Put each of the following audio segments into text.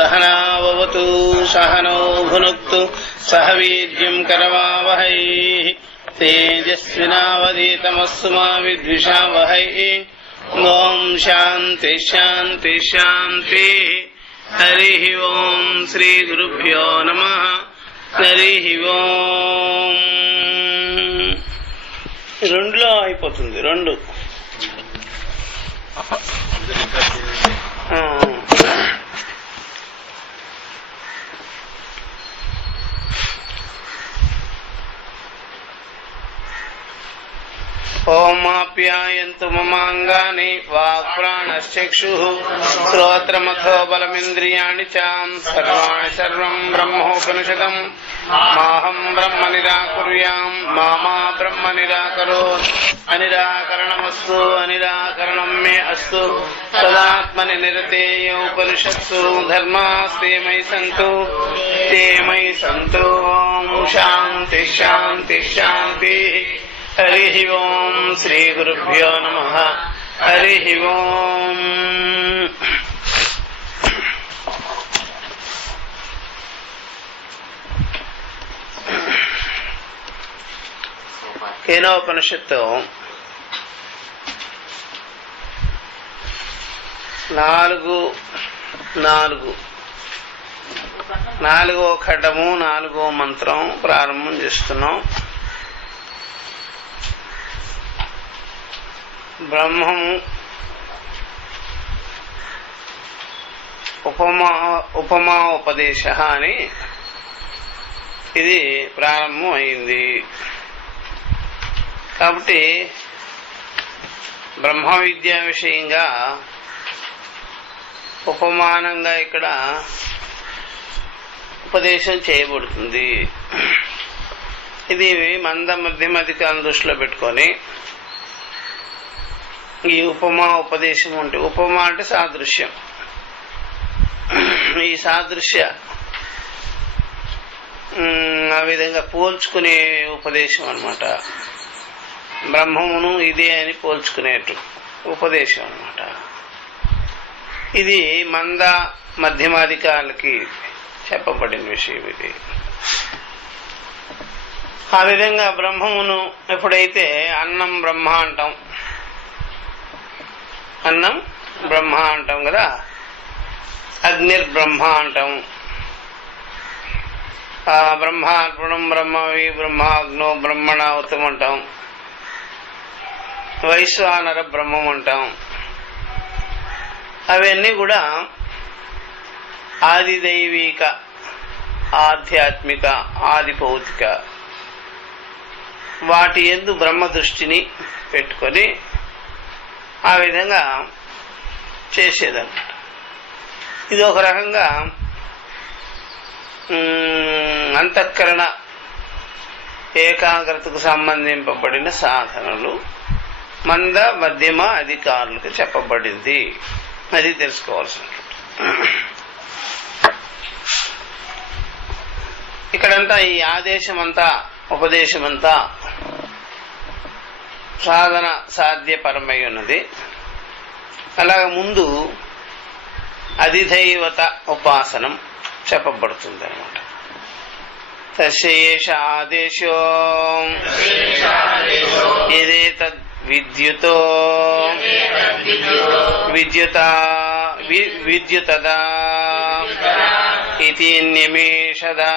सहना भवतु सहनौ भुनक्तु सह वीर्यं करवावहै तेजस्विनावधीतमस्तु मा विद्विषावहै। ओम शांति शांति शांति। हरि ओम श्री गुरुभ्यो नमः। हरि ओम। రెండులో అయిపోతుంది రెండు. ఓమాప్యాయంతు మమాంగాని వాక్ప్రాణశ్చక్షుః శ్రోత్రమథో బలమింద్రియాణి చ సర్వాణి సర్వం బ్రహ్మోపనిషదం మాహం బ్రహ్మ నిరాకుర్యాం మా బ్రహ్మ నిరాకరోత్. అనిరాకరణమస్తు అనిరాకరణం మే అస్తు తదాత్మని నిరతేయ ఉపనిషత్సు ధర్మాస్తే మయి సంతు తే మయి సంతు. ఓం శాంతి శాంతి శాంతి. హరి ఓం శ్రీ గురుభ్యో నమః. హరి ఓం. కేనోపనిషత్తు 4వ ఖడ్డము 4వ మంత్రం ప్రారంభం చేస్తున్నాం. బ్రహ్మము ఉపమా ఉపదేశ అని ఇది ప్రారంభం అయింది. కాబట్టి బ్రహ్మ విద్య విషయంగా ఉపమానంగా ఇక్కడ ఉపదేశం చేయబడుతుంది. ఇది మంద మధ్యమధికాలను దృష్టిలో పెట్టుకొని ఈ ఉపమా ఉపదేశం అంటే ఉపమా అంటే సాదృశ్యం. ఈ సాదృశ్య ఆ విధంగా పోల్చుకునే ఉపదేశం అన్నమాట. బ్రహ్మమును ఇదే అని పోల్చుకునేటు ఉపదేశం అన్నమాట. ఇది మంద మధ్యమాధికారులకి చెప్పబడిన విషయం. ఇది ఆ విధంగా బ్రహ్మమును ఎప్పుడైతే అన్నం బ్రహ్మ అంటాం, అన్నం బ్రహ్మ అంటాం కదా, అగ్నిర్బ్రహ్మ అంటాం, బ్రహ్మార్పణం బ్రహ్మవి బ్రహ్మాగ్నో బ్రహ్మణావతం అంటాం, వైశ్వానర బ్రహ్మం అంటాం. అవన్నీ కూడా ఆదిదైవిక ఆధ్యాత్మిక ఆది భౌతిక వాటి యందు బ్రహ్మ దృష్టిని పెట్టుకొని ఆ విధంగా చేసేదన్నమాట. ఇది ఒక రకంగా అంతఃకరణ ఏకాగ్రతకు సంబంధింపబడిన సాధనలు మంద మధ్యమ అధికారులకు చెప్పబడింది. అది తెలుసుకోవాల్సిన ఇక్కడంతా ఈ ఆదేశమంతా ఉపదేశమంతా సాధన సాధ్యపరమై ఉన్నది. అలాగ ముందు అధిదైవత ఉపాసనం చెప్పబడుతుంది అన్నమాట. తస్యేష ఆదేశో యదేతద్ విద్యుతో విద్యుతదా ఇతి నిమేషదా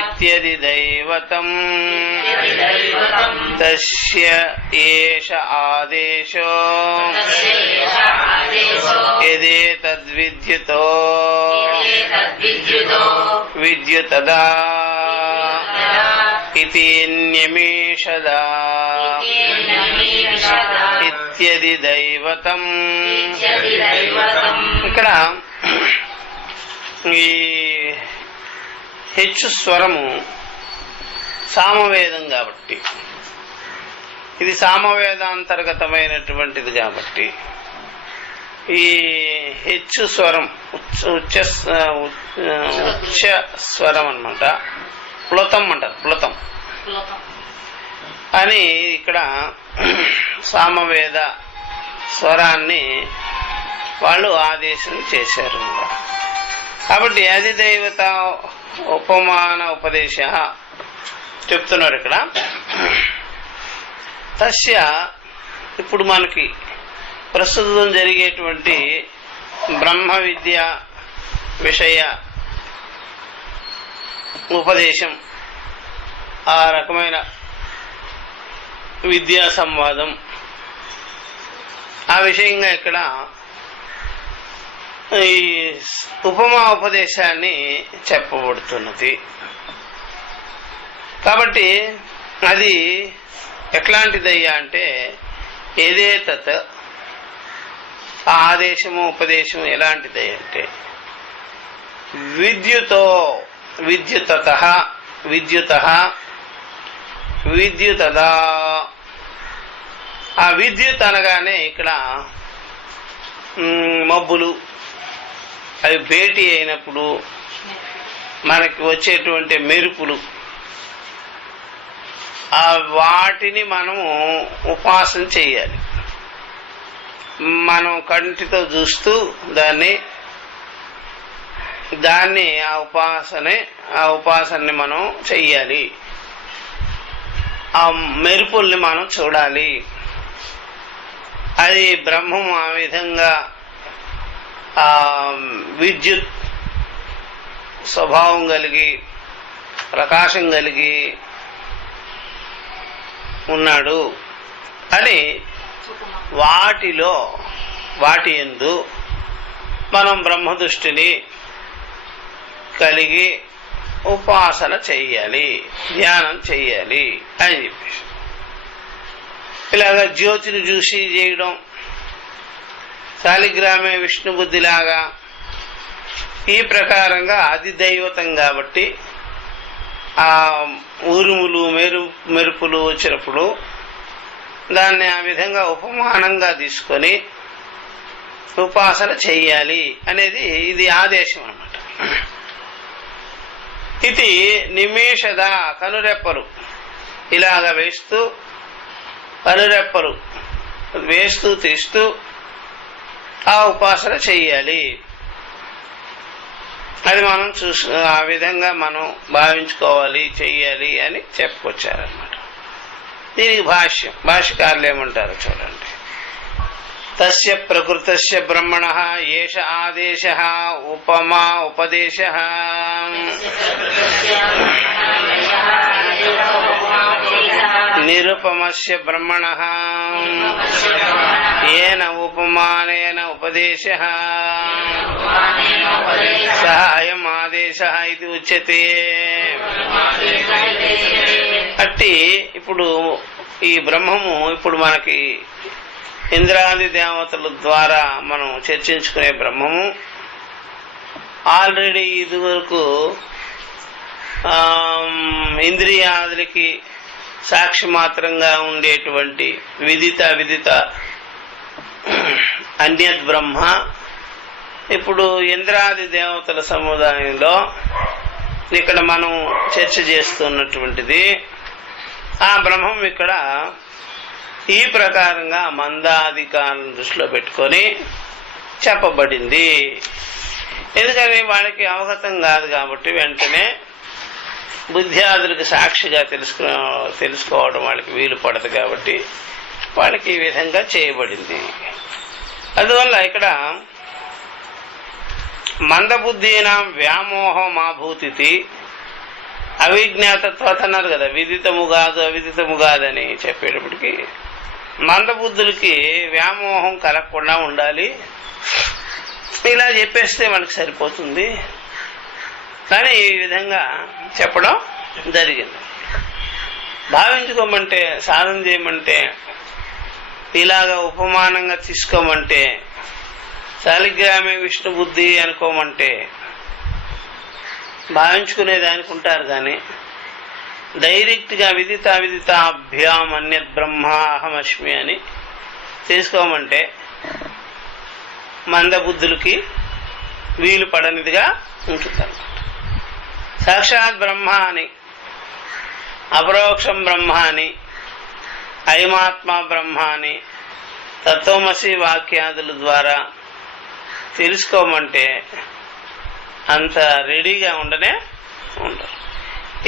ఇత్యది దైవతం తస్య ఏష ఆదేశో యదేతద్విద్యుతో విద్యుతదా ఇతి నిమేషదా ఇత్యది దైవతం. ఇక్కడ ఈ హెచ్చు స్వరము సామవేదం కాబట్టి, ఇది సామవేదాంతర్గతమైనటువంటిది కాబట్టి ఈ హెచ్చు స్వరం ఉచ్చ స్వరం అన్నమాట. ప్లుతం అంటారు, ప్లుతం అని ఇక్కడ సామవేద స్వరాన్ని వాళ్ళు ఆదేశం చేశారు. కాబట్టి అధిదైవత ఉపమాన ఉపదేశ చెప్తున్నారు ఇక్కడ. తస్య ఇప్పుడు మనకి ప్రస్తుతం జరిగేటువంటి బ్రహ్మ విద్య విషయ ఉపదేశం, ఆ రకమైన విద్యా సంవాదం, ఆ విషయంగా ఇక్కడ ఈ ఉపమా ఉపదేశాన్ని చెప్పబడుతున్నది. కాబట్టి అది ఎట్లాంటిదయ్యా అంటే ఏదే తత్, ఆ ఆదేశము ఉపదేశము ఎలాంటిదయ్యా అంటే విద్యుతో విద్యుతత విద్యుత విద్యుతదా. ఆ విద్యుత్ అనగానే ఇక్కడ మబ్బులు అవి భేటీ అయినప్పుడు మనకి వచ్చేటువంటి మెరుపులు, ఆ వాటిని మనము ఉపాసన చేయాలి. మనం కంటితో చూస్తూ దాన్ని ఆ ఉపాసనని మనం చెయ్యాలి. ఆ మెరుపుల్ని మనం చూడాలి. అది బ్రహ్మం ఆ విధంగా ఆ విద్యుత్ స్వభావం కలిగి ప్రకాశం కలిగి ఉన్నాడు అని వాటి యందు మనం బ్రహ్మదృష్టిని కలిగి ఉపాసన చెయ్యాలి, ధ్యానం చెయ్యాలి అని చెప్పేసి. ఇలాగా జ్యోతిని చూసి చేయడం, శాలిగ్రామే విష్ణు బుద్ధిలాగా ఈ ప్రకారంగా అధిదైవతం కాబట్టి ఆ ఉరుములు మెరుపులు వచ్చినప్పుడు దాన్ని ఆ విధంగా ఉపమానంగా తీసుకొని ఉపాసన చెయ్యాలి అనేది ఇది ఆదేశం అన్నమాట. ఇది నిమేషద కనురెప్పలు ఇలాగ కనురెప్పలు వేస్తూ తీస్తూ ఆ ఉపాసన చెయ్యాలి. అది మనం ఆ విధంగా మనం భావించుకోవాలి, చెయ్యాలి అని చెప్పుకొచ్చారన్నమాట. దీనికి భాష్యకారులు ఏమంటారు చూడండి. తస్య ప్రకృతస్య బ్రహ్మణః ఏష ఆదేశః ఉపమా ఉపదేశః నిరుపమస్య బ్రహ్మణః ఏన ఉపమానేన ఉపదేశః సహ అయం ఆదేశః ఇది ఉచ్యతే. అట్టి ఇప్పుడు ఈ బ్రహ్మము ఇప్పుడు మనకి ఇంద్రాది దేవతల ద్వారా మనం చర్చించుకునే బ్రహ్మము ఆల్రెడీ ఇదివరకు ఇంద్రియాదులకి సాక్షి మాత్రంగా ఉండేటువంటి విదిత అన్యద్ బ్రహ్మ ఇప్పుడు ఇంద్రాది దేవతల సముదాయంలో ఇక్కడ మనం చర్చ చేస్తున్నటువంటిది. ఆ బ్రహ్మం ఇక్కడ ఈ ప్రకారంగా మందాధికారులను దృష్టిలో పెట్టుకొని చెప్పబడింది. ఎందుకని వాళ్ళకి అవగతం కాదు కాబట్టి వెంటనే బుద్ధ్యాదులకు సాక్షిగా తెలుసుకోవడం వాళ్ళకి వీలు పడదు కాబట్టి వాళ్ళకి ఈ విధంగా చేయబడింది. అందువల్ల ఇక్కడ మందబుద్ధీనాం వ్యామోహమాభూతి అవిజ్ఞాతత్వత అన్నారు కదా, విదితము కాదు అవిదితము కాదని చెప్పేటప్పటికి మందబుద్ధులకి వ్యామోహం కలగకుండా ఉండాలి. ఇలా చెప్పేస్తే మనకు సరిపోతుంది కానీ ఈ విధంగా చెప్పడం జరిగింది. భావించుకోమంటే, సాధన చేయమంటే, ఇలాగా ఉపమానంగా తీసుకోమంటే, శాలిగ్రామే విష్ణు బుద్ధి అనుకోమంటే భావించుకునేది అనుకుంటారు కానీ డైరెక్ట్గా విదితాభ్యాం అన్యద్ బ్రహ్మ అహమస్మి అని తీసుకోమంటే మందబుద్ధులకి వీలు పడనిదిగా ఉంటుంది. సాక్షాత్ బ్రహ్మ అని, అపరోక్షం బ్రహ్మ అని, అయమాత్మ బ్రహ్మ అని తత్వమసి వాక్యాదుల ద్వారా తెలుసుకోమంటే అంత రెడీగా ఉండరు.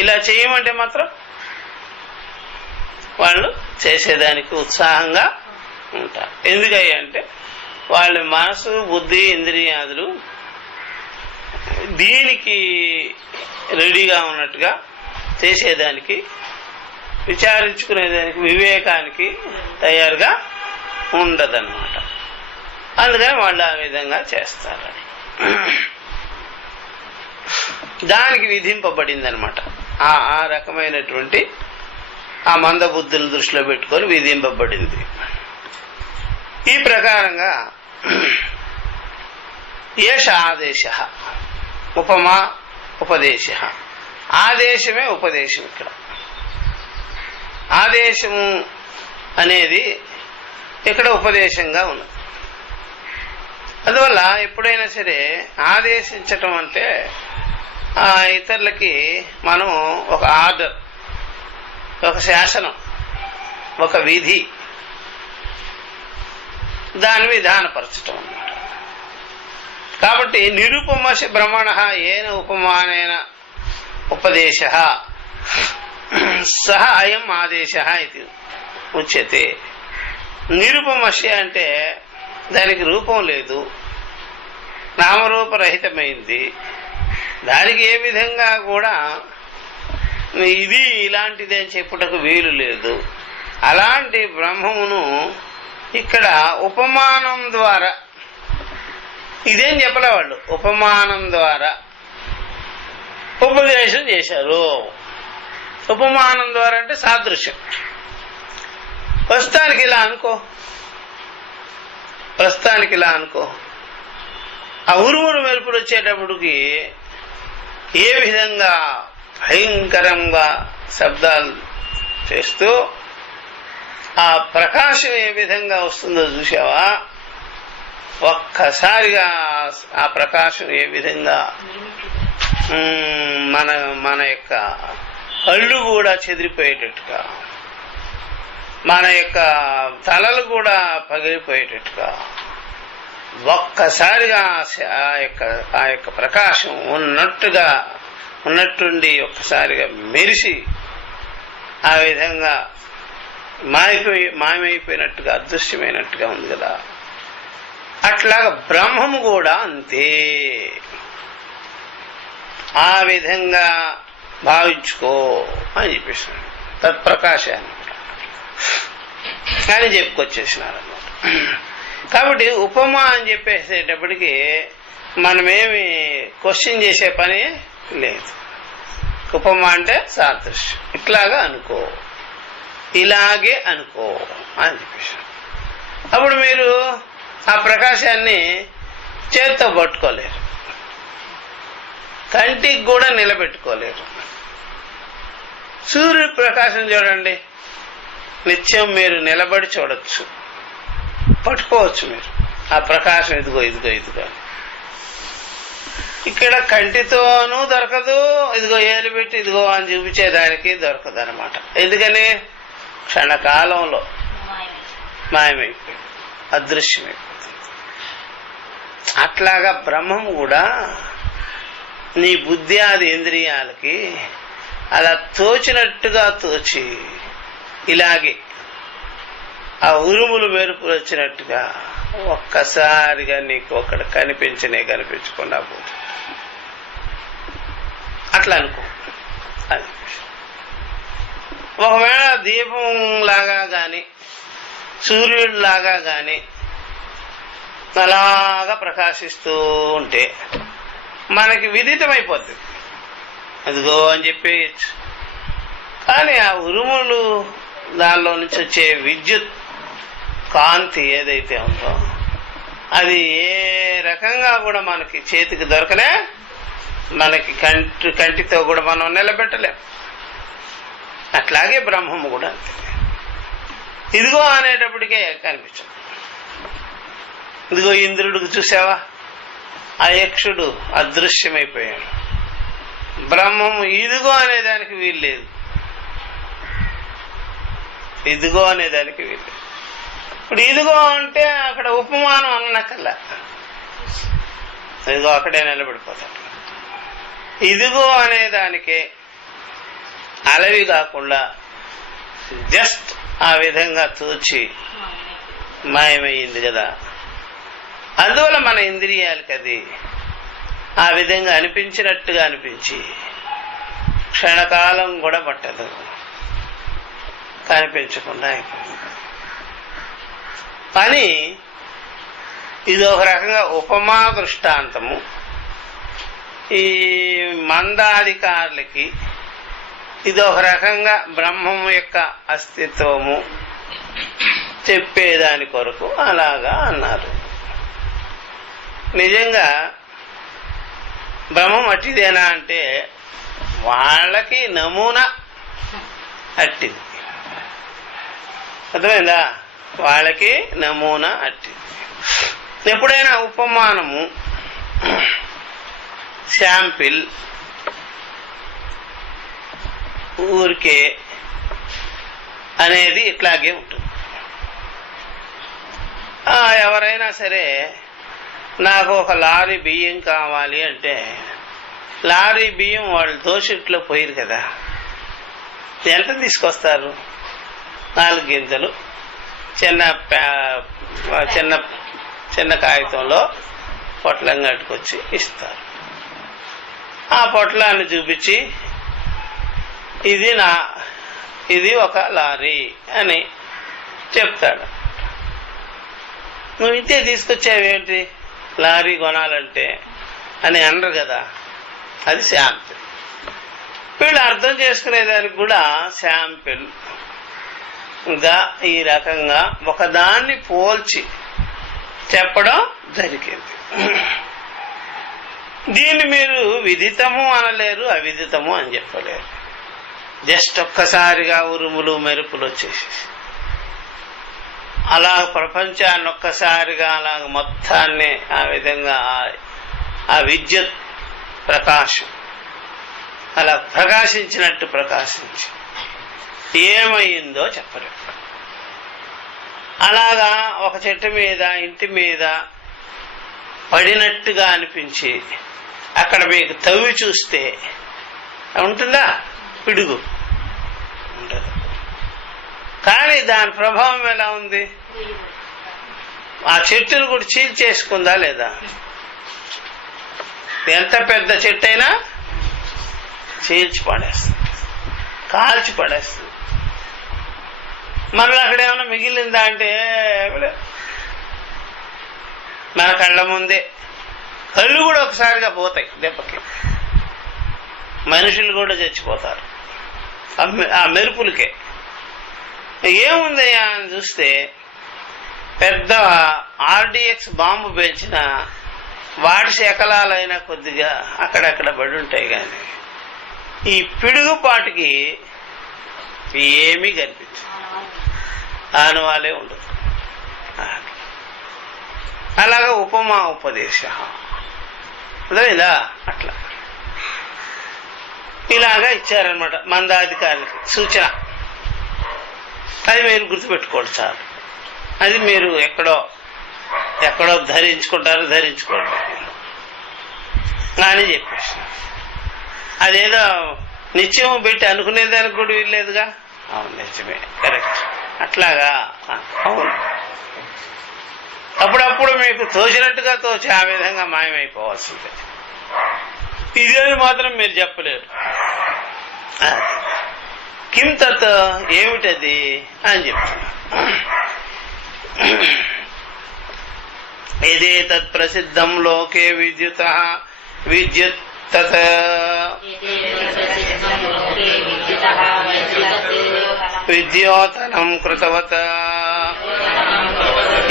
ఇలా చేయమంటే మాత్రం వాళ్ళు చేసేదానికి ఉత్సాహంగా ఉంటారు. ఎందుకంటే వాళ్ళ మనసు, బుద్ధి, ఇంద్రియాదులు దీనికి రెడీగా ఉన్నట్టుగా చేసేదానికి, విచారించుకునేదానికి, వివేకానికి తయారుగా ఉండదన్నమాట. అందుకని వాళ్ళు ఆ విధంగా చేస్తారు. దానికి విధింపబడిందనమాట. ఆ రకమైనటువంటి ఆ మందబుద్ధులను దృష్టిలో పెట్టుకొని విధింపబడింది. ఈ ప్రకారంగా ఏష ఆదేశ, ఉపమా ఉపదేశ. ఆదేశమే ఉపదేశం. ఇక్కడ ఆదేశము అనేది ఇక్కడ ఉపదేశంగా ఉన్నది. అందువల్ల ఎప్పుడైనా సరే ఆదేశించటం అంటే ఇతరులకి మనం ఒక ఆర్డర్, ఒక శాసనం, ఒక విధి, దాని విధానపరచటం అన్నమాట. కాబట్టి నిరుపమసి భ్రమణ ఏన ఉపమానేన ఉపదేశ సహ అయం ఆదేశ ఇది ఉచ్యతే. నిరుపమసి అంటే దానికి రూపం లేదు, నామరూపరహితమైంది, దానికి ఏ విధంగా కూడా ఇది ఇలాంటిది అని చెప్పుటకు వీలు లేదు. అలాంటి బ్రహ్మమును ఇక్కడ ఉపమానం ద్వారా, ఇదేం చెప్పలే వాళ్ళు, ఉపమానం ద్వారా ఉపదేశం చేశారు. ఉపమానం ద్వారా అంటే సాదృశ్యం. ప్రస్తుతానికి ఇలా అనుకో, ఆ ఉరుమురు మెరుపులు వచ్చేటప్పటికి ఏ విధంగా భయంకరంగా శబ్దాలు చేస్తూ ఆ ప్రకాశం ఏ విధంగా వస్తుందో చూసావా? ఒక్కసారిగా ఆ ప్రకాశం ఏ విధంగా మన యొక్క కళ్ళు కూడా చెదిరిపోయేటట్టుగా, మన యొక్క తలలు కూడా పగిలిపోయేటట్టుగా ఒక్కసారిగా ఆ యొక్క ప్రకాశం ఉన్నట్టుండి ఒక్కసారిగా మెరిసి ఆ విధంగా మాయమైపోయినట్టుగా, అదృశ్యమైనట్టుగా ఉంది కదా. అట్లాగా బ్రహ్మము కూడా అంతే. ఆ విధంగా భావించుకో అని చెప్పేసినాడు. తత్ప్రకాశాన్ని అని చెప్పుకొచ్చేసినారు అన్నమాట. కాబట్టి ఉపమా అని చెప్పేసేటప్పటికి మనమేమి క్వశ్చన్ చేసే పని లేదు. ఉపమా అంటే సాదృశ్యం. ఇట్లాగా అనుకో, ఇలాగే అనుకో అని చెప్పేసి అప్పుడు మీరు ఆ ప్రకాశాన్ని చేత్తో పట్టుకోలేరు, కంటికి కూడా నిలబెట్టుకోలేరు. సూర్యుడి ప్రకాశం చూడండి, నిత్యం మీరు నిలబడి చూడొచ్చు, పట్టుకోవచ్చు మీరు ఆ ప్రకాశం. ఇదిగో ఇక్కడ కంటితోనూ దొరకదు, ఇదిగో ఏలు పెట్టి ఇదిగో అని చూపించేదానికి దొరకదు అనమాట. ఎందుకని క్షణకాలంలో మాయమైపోయింది, అదృశ్యమైపోతుంది. అట్లాగా బ్రహ్మం కూడా నీ బుద్ధి ఆది ఇంద్రియాలకి అలా తోచినట్టుగా తోచి, ఇలాగే ఆ ఉరుములు మెరుపులు వచ్చినట్టుగా ఒక్కసారిగా నీకు ఒకటి కనిపించకుండా పోతుంది. అట్లా అనుకో. అది ఒకవేళ దీపం లాగా గాని, సూర్యుడు లాగా గాని అలాగా ప్రకాశిస్తూ ఉంటే మనకి విదితమైపోతుంది, అదిగో అని చెప్పేయచ్చు. కానీ ఆ ఉరుములు, దానిలో నుంచి వచ్చే విద్యుత్ కాంతి ఏదైతే ఉందో అది ఏ రకంగా కూడా మనకి చేతికి దొరకలే, మనకి కంటితో కూడా మనం నిలబెట్టలేం. అట్లాగే బ్రహ్మము కూడా అంతే. ఇదిగో అనేటప్పటికే కనిపించదు. ఇదిగో ఇంద్రుడికి చూసావా, ఆ యక్షుడు అదృశ్యమైపోయాడు. బ్రహ్మము ఇదిగో అనేదానికి వీల్లేదు, ఇదిగో అనేదానికి వీల్లేదు. ఇప్పుడు ఇదిగో అంటే అక్కడ ఉపమానం అన్నకల్లా, ఇదిగో అక్కడే నిలబడిపోతాడు. ఇదిగో అనే దానికే అలవి కాకుండా జస్ట్ ఆ విధంగా తూచి మాయమయ్యింది కదా. అందువల్ల మన ఇంద్రియాలకి అది ఆ విధంగా అనిపించినట్టుగా అనిపించి క్షణకాలం కూడా పట్టదు, కనిపించకుండా అయిపోయింది. కానీ ఇది ఒక రకంగా ఉపమా దృష్టాంతము. ఈ మందాధికారులకి ఇది ఒక రకంగా బ్రహ్మము యొక్క అస్తిత్వము చెప్పేదాని కొరకు అలాగా అన్నారు. నిజంగా బ్రహ్మం అట్టిదేనా అంటే వాళ్ళకి నమూనా అట్టిది. అర్థమైందా? వాళ్ళకి నమూనా అట్టిది. ఎప్పుడైనా ఉపమానము శాంపిల్ ఊరికే అనేది ఇట్లాగే ఉంటుంది. ఎవరైనా సరే నాకు ఒక లారీ బియ్యం కావాలి అంటే లారీ బియ్యం వాళ్ళు దోషిట్లో పోయిరు కదా, ఎంత తీసుకొస్తారు? 4 గింజలు చిన్న చిన్న చిన్న కాగితంలో పొట్లం కట్టుకొచ్చి ఇస్తారు. ఆ పొట్లాన్ని చూపించి ఇది ఒక లారీ అని చెప్తాడు. నువ్వు ఇంతే తీసుకొచ్చావేంటి లారీ కొనాలంటే అని అనరు కదా. అది శాంపిల్. వీళ్ళు అర్థం చేసుకునేదానికి కూడా శాంపిల్ గా ఈ రకంగా ఒకదాన్ని పోల్చి చెప్పడం జరిగింది. దీన్ని మీరు విదితము అనలేరు, అవిదితము అని చెప్పలేరు. జస్ట్ ఒక్కసారిగా ఉరుములు మెరుపులు వచ్చేసి అలా ప్రపంచాన్ని ఒక్కసారిగా అలాగ మొత్తాన్ని ఆ విధంగా ఆ విద్యుత్ ప్రకాశం అలా ప్రకాశించినట్టు ప్రకాశించి ఏమైందో చెప్పలేరు. అలాగా ఒక చెట్టు మీద ఇంటి మీద పడినట్టుగా అనిపించి అక్కడ మీకు తవ్వి చూస్తే ఉంటుందా? పిడుగు ఉండదు. కానీ దాని ప్రభావం ఎలా ఉంది? ఆ చెట్టును కూడా చీల్చేసుకుందా లేదా? ఎంత పెద్ద చెట్టు అయినా చీల్చి పడేస్తుంది, కాల్చి పడేస్తుంది. మరలా అక్కడ ఏమైనా మిగిలిందా అంటే మన కళ్ళ ముందే కళ్ళు కూడా ఒకసారిగా పోతాయి దెబ్బకి. మనుషులు కూడా చచ్చిపోతారు ఆ మెరుపులకే. ఏముందయ్యా అని చూస్తే పెద్ద ఆర్డిఎక్స్ బాంబు పేల్చిన వాటి శకలాలైనా కొద్దిగా అక్కడక్కడ పడి ఉంటాయి. కానీ ఈ పిడుగుపాటికి ఏమీ కనిపించదు, ఆనవాలే ఉండదు. అలాగా ఉపమా ఉపదేశ లేదా అట్లా ఇలాగా ఇచ్చారనమాట మందాధికారులకి సూచన. అది మీరు గుర్తుపెట్టుకోండి చాలు. అది మీరు ఎక్కడో ధరించుకోండి అని చెప్పేసి అదేదో నిత్యం పెట్టి అనుకునేదానికి కూడా వీల్లేదుగా. అవును, నిజమే, కరెక్ట్. అట్లాగా అవును. అప్పుడప్పుడు మీకు తోచినట్టుగా తోచి ఆ విధంగా మాయమైపోవాల్సిందే. ఇదేని మాత్రం మీరు చెప్పలేరు. కిం తత్, ఏమిటది అని చెప్తున్నా. ఇదే తత్ ప్రసిద్ధం లోకే విద్యుత్ తత్ విద్యోతనం కృతవత్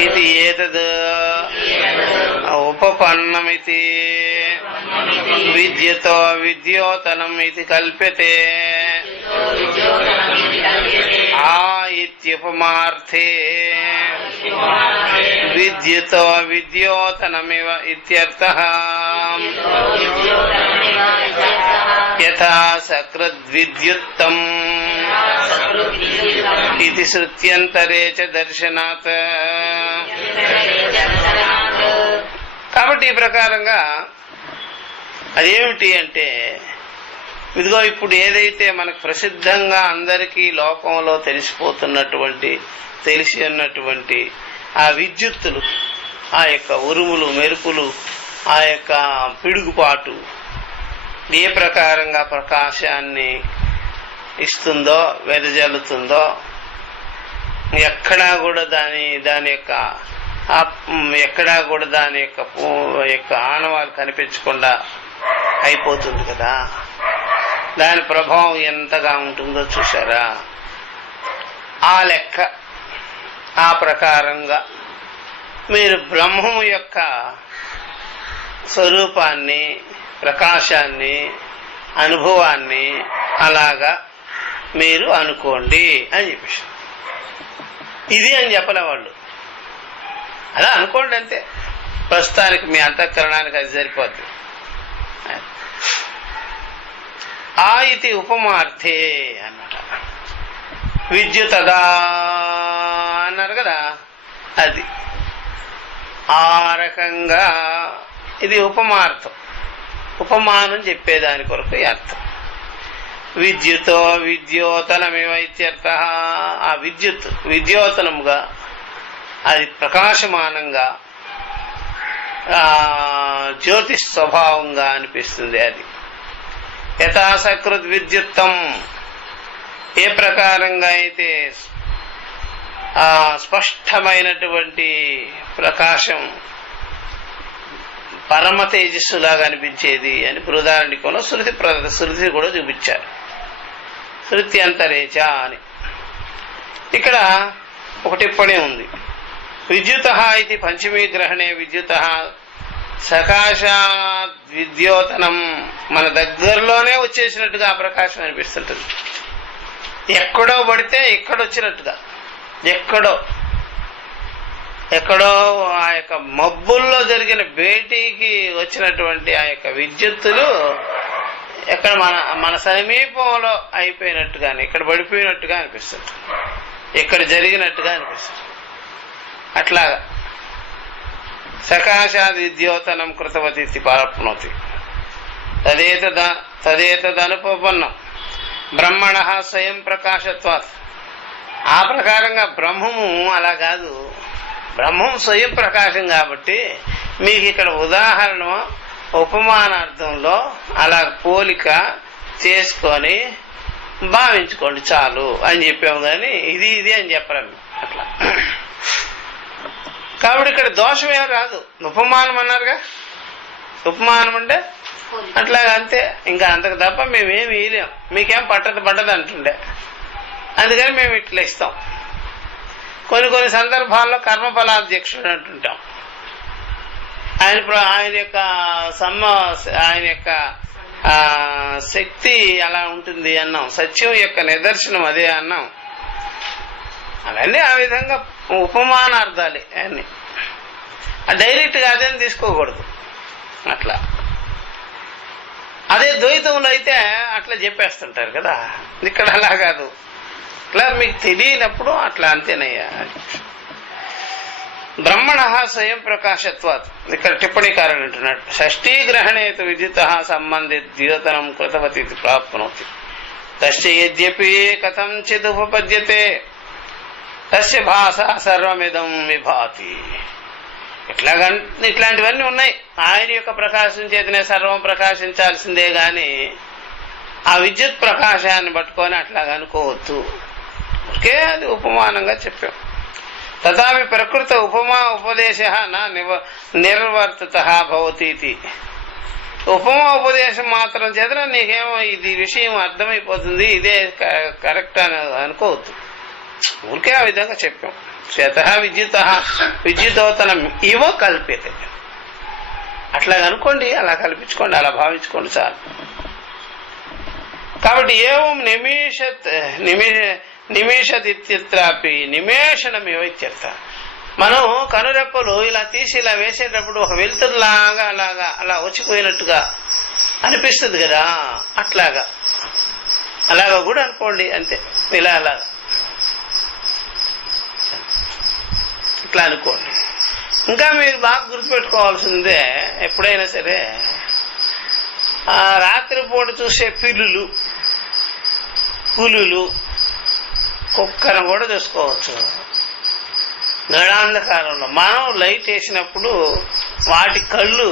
ఇది ఏతద్ ఉపపన్నమితి విద్యతో విద్యోతనం ఇది కల్ప్యతే ఆ ఇత్యుపమార్థే విద్యతో విద్యోతనమివ ఇత్యర్థః. యథా సకృద్విద్యుత్తం ఇది శృత్యంతరే చ దర్శనాత్. కాబట్టి కాబట్టి ఈ ప్రకారంగా అదేమిటి అంటే, ఇదిగో ఇప్పుడు ఏదైతే మనకు ప్రసిద్ధంగా అందరికీ లోకంలో తెలిసిపోతున్నటువంటి, తెలిసి ఉన్నటువంటి ఆ విద్యుత్తులు, ఆ యొక్క ఉరుములు, మెరుపులు, ఆ యొక్క పిడుగుపాటు ఏ ప్రకారంగా ప్రకాశాన్ని ఇస్తుందో, వెదజల్లుతుందో, ఎక్కడా కూడా దాని యొక్క ఎక్కడా కూడా దాని యొక్క ఆనవాలు కనిపించకుండా అయిపోతుంది కదా. దాని ప్రభావం ఎంతగా ఉంటుందో చూసారా. ఆ లెక్క, ఆ ప్రకారంగా మీరు బ్రహ్మము యొక్క స్వరూపాన్ని, ప్రకాశాన్ని, అనుభవాన్ని అలాగా మీరు అనుకోండి అని చెప్పేసి, ఇది అని చెప్పలే వాళ్ళు. అలా అనుకోండి అంతే. ప్రస్తుతానికి మీ అంతఃకరణానికి అది సరిపోద్ది. ఆ ఇది ఉపమార్థే అన్నమాట. విద్యుతదా అన్నారు కదా, అది ఆ రకంగా ఇది ఉపమార్థం. ఉపమానం చెప్పేదాని కొరకు ఈ అర్థం. విద్యుతో విద్యోతనమేవ ఇత్యర్థ. ఆ విద్యుత్ విద్యోతనముగా, అది ప్రకాశమానంగా, జ్యోతి స్వభావంగా అనిపిస్తుంది. అది యథాసకృత్ విద్యుత్తం, ఏ ప్రకారంగా అయితే స్పష్టమైనటువంటి ప్రకాశం పరమ తేజస్సులాగా అనిపించేది అని బృహదారణ్యకంలో శృతి కూడా చూపించారు. శృతి అంతరేచ అని. ఇక్కడ ఒక టిప్పణి ఉంది. విద్యుత ఇది పంచమీ గ్రహణే విద్యుత సకాశాత్ విద్యోతనం, మన దగ్గరలోనే వచ్చేసినట్టుగా ఆ ప్రకాశం అనిపిస్తుంటుంది. ఎక్కడో పడితే ఎక్కడొచ్చినట్టుగా, ఎక్కడో ఆ యొక్క మబ్బుల్లో జరిగిన భేటీకి వచ్చినటువంటి ఆ యొక్క విద్యుత్తులు ఎక్కడ మన సమీపంలో అయిపోయినట్టుగానే, ఇక్కడ పడిపోయినట్టుగా అనిపిస్తుంది, ఇక్కడ జరిగినట్టుగా అనిపిస్తుంది. అట్లాగా సకాశాద్ విద్యోతనం కృతవతి పరప్నోతి తదేతదనుపన్నం బ్రహ్మణ స్వయం ప్రకాశత్వాత్. ఆ ప్రకారంగా బ్రహ్మము అలా కాదు, బ్రహ్మం స్వయం ప్రకాశం కాబట్టి మీకు ఇక్కడ ఉదాహరణ ఉపమానార్థంలో అలా పోలిక చేసుకొని భావించుకోండి చాలు అని చెప్పాము. కానీ ఇది అని చెప్పలేము అట్లా. కాబట్టి ఇక్కడ దోషమే రాదు. ఉపమానం అన్నారుగా, ఉపమానం అంటే అట్లాగా అంతే. ఇంకా అంతకు తప్ప మేమేమి ఇయలేం. మీకేం పట్టదు అంటుండే, అందుకని మేము ఇట్లా ఇస్తాం. కొన్ని సందర్భాల్లో కర్మఫలాధ్యక్షుడు అంటుంటాం. ఆయన యొక్క శక్తి అలా ఉంటుంది అన్నాం. సత్యం యొక్క నిదర్శనం అదే అన్నాం. అవన్నీ ఆ విధంగా ఉపమానార్థాలే అన్ని. డైరెక్ట్ గా అదేం తీసుకోకూడదు అట్లా. అదే ద్వైతంలో అయితే అట్లా చెప్పేస్తుంటారు కదా, ఇక్కడ అలా కాదు. ఇట్లా మీకు తెలియనప్పుడు అట్లా అంతేనయ్యా. బ్రహ్మణ స్వయం ప్రకాశత్వాత్. ఇక్కడ టిప్పణీకారుడు అంటున్నాడు, షష్ఠీ గ్రహణేతు విద్యుత సంబంధిత ద్యోతనం కృతవతి ప్రాప్నోతి తస్య యద్యపి కథంచిద్ ఉపపద్యతే తస్య భాష సర్వమిదం విభాతి. ఇట్లాంటివన్నీ ఉన్నాయి. ఆయన యొక్క ప్రకాశం చేతనే సర్వం ప్రకాశించాల్సిందే గాని ఆ విద్యుత్ ప్రకాశాన్ని పట్టుకొని అట్లాగా అనుకోవద్దు. ఓకే, అది ఉపమానంగా చెప్పాం. తథాపి ప్రకృత ఉపమా ఉపదేశ నిర్వర్తిత భవతీతి. ఉపమా ఉపదేశం మాత్రం చేత నీకేమో ఇది విషయం అర్థమైపోతుంది, ఇదే కరెక్ట్ అని అనుకోవద్దు. ఊరికే ఆ విధంగా చెప్పాం. శ్వేత విద్యుతోతనం ఇవ కల్పితే. అట్లాగ అనుకోండి, అలా కల్పించుకోండి, అలా భావించుకోండి చాలు. కాబట్టి ఏవం నిమేషదిత్యత్రాపి నిమేషణమివ ఇత్యర్థ. మనం కనురెప్పలు ఇలా తీసి ఇలా వేసేటప్పుడు ఒక వెలుతురులాగా అలా వచ్చిపోయినట్టుగా అనిపిస్తుంది కదా, అలాగా కూడా అనుకోండి అంతే. అలాగా ఇట్లా అనుకోండి. ఇంకా మీరు బాగా గుర్తుపెట్టుకోవాల్సిందే, ఎప్పుడైనా సరే రాత్రిపూట చూసే పిల్లులు, పులులు, కుక్కను కూడా చూసుకోవచ్చు. గడాంధకారంలో మనం లైట్ వేసినప్పుడు వాటి కళ్ళు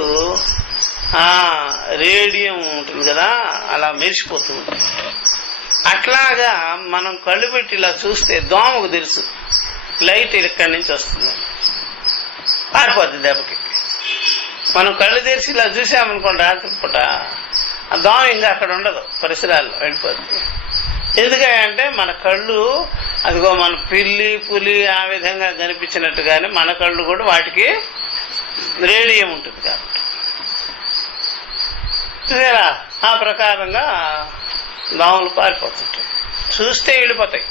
రేడియం ఉంటుంది కదా, అలా మెరిసిపోతుంది. అట్లాగా మనం కళ్ళు పెట్టి ఇలా చూస్తే దోమకు తెలుసు లైట్ ఇక్కడి నుంచి వస్తుంది, పారిపోద్ది దెబ్బకి. మనం కళ్ళు తెరిచి ఇలా చూసామనుకోండి రాత్రిపూట, ఆ దోమ ఇంకా అక్కడ ఉండదు, పరిసరాల్లో వెళ్ళిపోద్ది. ఎందుకంటే మన కళ్ళు అదిగో మన పిల్లి పులి ఆ విధంగా కనిపించినట్టుగానే మన కళ్ళు కూడా వాటికి రేడియం ఉంటుంది కాబట్టి ఆ ప్రకారంగా దోమలు పారిపోతుంటాయి. చూస్తే వెళ్ళిపోతాయి,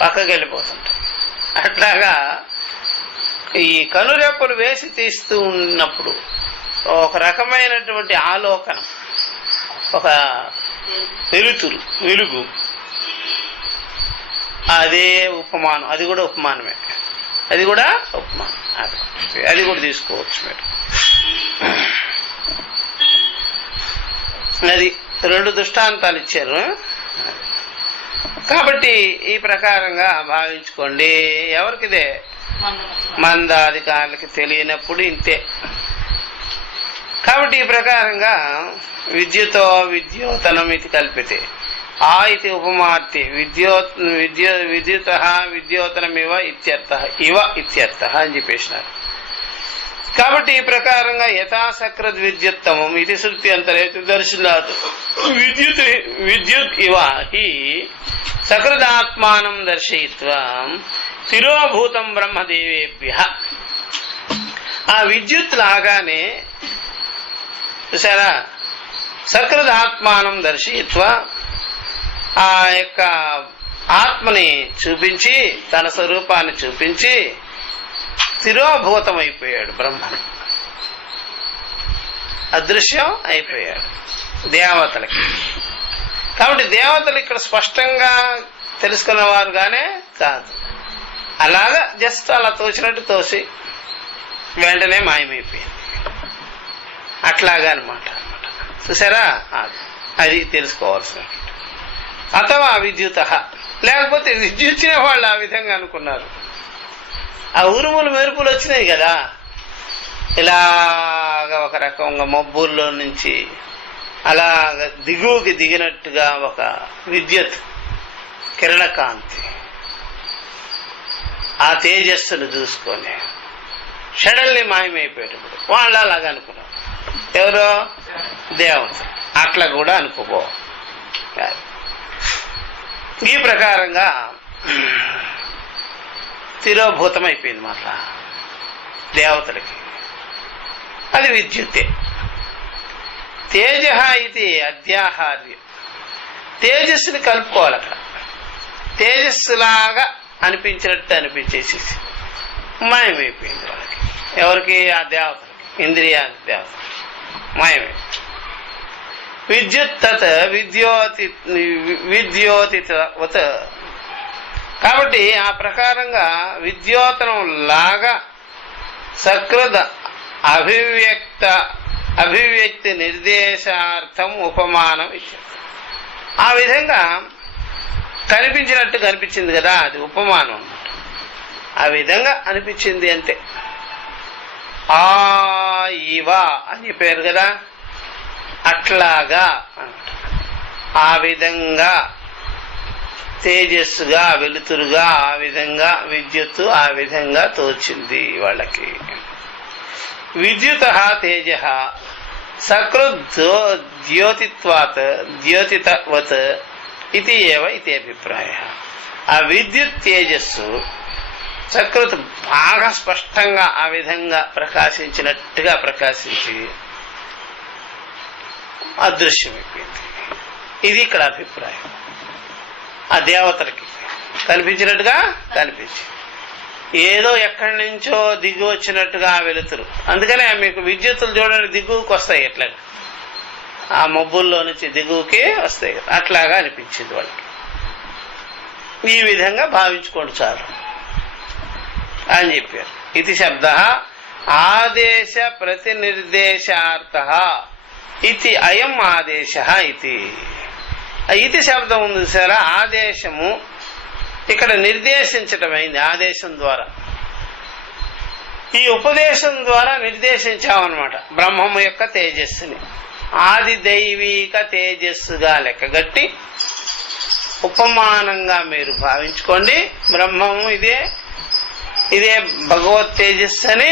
పక్కకి వెళ్ళిపోతుంటాయి. అట్లాగా ఈ కనురెప్పలు వేసి తీస్తూ ఉన్నప్పుడు ఒక రకమైనటువంటి ఆలోకనం, ఒక వెలుగు, అదే ఉపమానం. అది కూడా ఉపమానమే, అది కూడా ఉపమానం. అది కూడా తీసుకోవచ్చు మీరు. అది 2 దృష్టాంతాలు ఇచ్చారు. కాబట్టి ఈ ప్రకారంగా భావించుకోండి. ఎవరికిదే మందాధికారులకి తెలియనప్పుడు ఇంతే. కాబట్టి ఈ ప్రకారంగా విద్యుతో విద్యోతనం ఇది కల్పితే ఆ ఇది ఉపమార్తి విద్యుత విద్యోతనమివ ఇత్యర్థ అని చెప్పేసినారు. కాబట్టి ఈ ప్రకారంగా యథాసకృద్ విద్యుత్తమం ఇది శృతి అంతరేతు దర్శనాత్ విద్యుత్ ఇవ హి సకృదాత్మానం దర్శయిత్వా తిరోభూతం బ్రహ్మదేవేభ్య. ఆ విద్యుత్ లాగానే చూసారా, సకృదాత్మానం దర్శయిత్వా ఆ యొక్క ఆత్మని చూపించి, తన స్వరూపాన్ని చూపించి తిరోభూతం అయిపోయాడు బ్రహ్మ, అదృశ్యం అయిపోయాడు దేవతలకి. కాబట్టి దేవతలు ఇక్కడ స్పష్టంగా తెలుసుకున్నవారుగానే కాదు, అలాగా జస్ట్ అలా తోచినట్టు తోసి వెంటనే మాయమైపోయింది. అట్లాగా అనమాట. చూసారా, అది తెలుసుకోవాల్సిన. అథవా విద్యుత, లేకపోతే విద్యుత్నే వాళ్ళు ఆ విధంగా అనుకున్నారు. ఆ ఉరుములు మెరుపులు వచ్చినాయి కదా, ఇలాగ ఒక రకంగా మబ్బుల్లో నుంచి అలాగ దిగువకి దిగినట్టుగా ఒక విద్యుత్ కిరణకాంతి, ఆ తేజస్సును చూసుకొని షడల్ని మాయమైపోయేటప్పుడు వాళ్ళు అలాగా అనుకున్నారు. ఎవరో దేవత. అట్లా కూడా అనుకోబో. ఈ ప్రకారంగా తిరోభూతం అయిపోయింది మళ్ళా దేవతలకి. అది విద్యుత్తే. తేజ ఇది అద్యాహార్యం. తేజస్సుని కలుపుకోవాలి అక్కడ. తేజస్సులాగా అనిపించినట్టు అనిపించేసి మాయమైపోయింది వాళ్ళకి. ఎవరికి? ఆ దేవతలకి, ఇంద్రియ దేవత మాయమైంది. విద్యుత్ తత్ విద్యోతివత్. కాబట్టి ఆ ప్రకారంగా విద్యోతనం లాగా సకృద అభివ్యక్తి నిర్దేశార్థం ఉపమానం ఇచ్చారు. ఆ విధంగా కనిపించినట్టు కనిపించింది కదా, అది ఉపమానం అన్నమాట. ఆ విధంగా అనిపించింది అంతే. ఆ ఇవా అని చెప్పారు కదా, అట్లాగా ఆ విధంగా తేజస్సుగా వెలుతురుగా ఆ విధంగా విద్యుత్తు ఆ విధంగా తోచింది వాళ్ళకి. విద్యుత తేజ సకృద్యోతిత్వాత్ ద్యోతితవత్ ఇది ఏవ ఇది అభిప్రాయ. ఆ విద్యుత్ తేజస్సు సకృత్ బాగా స్పష్టంగా ఆ విధంగా ప్రకాశించినట్టుగా ప్రకాశించి అదృశ్యమైపోయింది. ఇది ఇక్కడ అభిప్రాయం. ఆ దేవతలకి కనిపించినట్టుగా కనిపించి ఏదో ఎక్కడి నుంచో దిగు వచ్చినట్టుగా వెలుతురు. అందుకనే మీకు విద్యుత్తులు చూడండి దిగువకి వస్తాయి, ఎట్లా ఆ మబ్బుల్లో నుంచి దిగువకి వస్తాయి. అట్లాగా అనిపించింది వాళ్ళకి. ఈ విధంగా భావించుకోండి చాలు అని చెప్పారు. ఇది శబ్ద ఆదేశ ప్రతినిర్దేశార్థ ఇది అయం ఆదేశ. ఇది శబ్దం ఉంది సరే, ఆదేశము ఇక్కడ నిర్దేశించటమైంది. ఆదేశం ద్వారా, ఈ ఉపదేశం ద్వారా నిర్దేశించామన్నమాట బ్రహ్మము యొక్క తేజస్సుని. ఆది దైవీక తేజస్సుగా లెక్కగట్టి ఉపమానంగా మీరు భావించుకోండి. బ్రహ్మము ఇదే భగవత్ తేజస్సు అని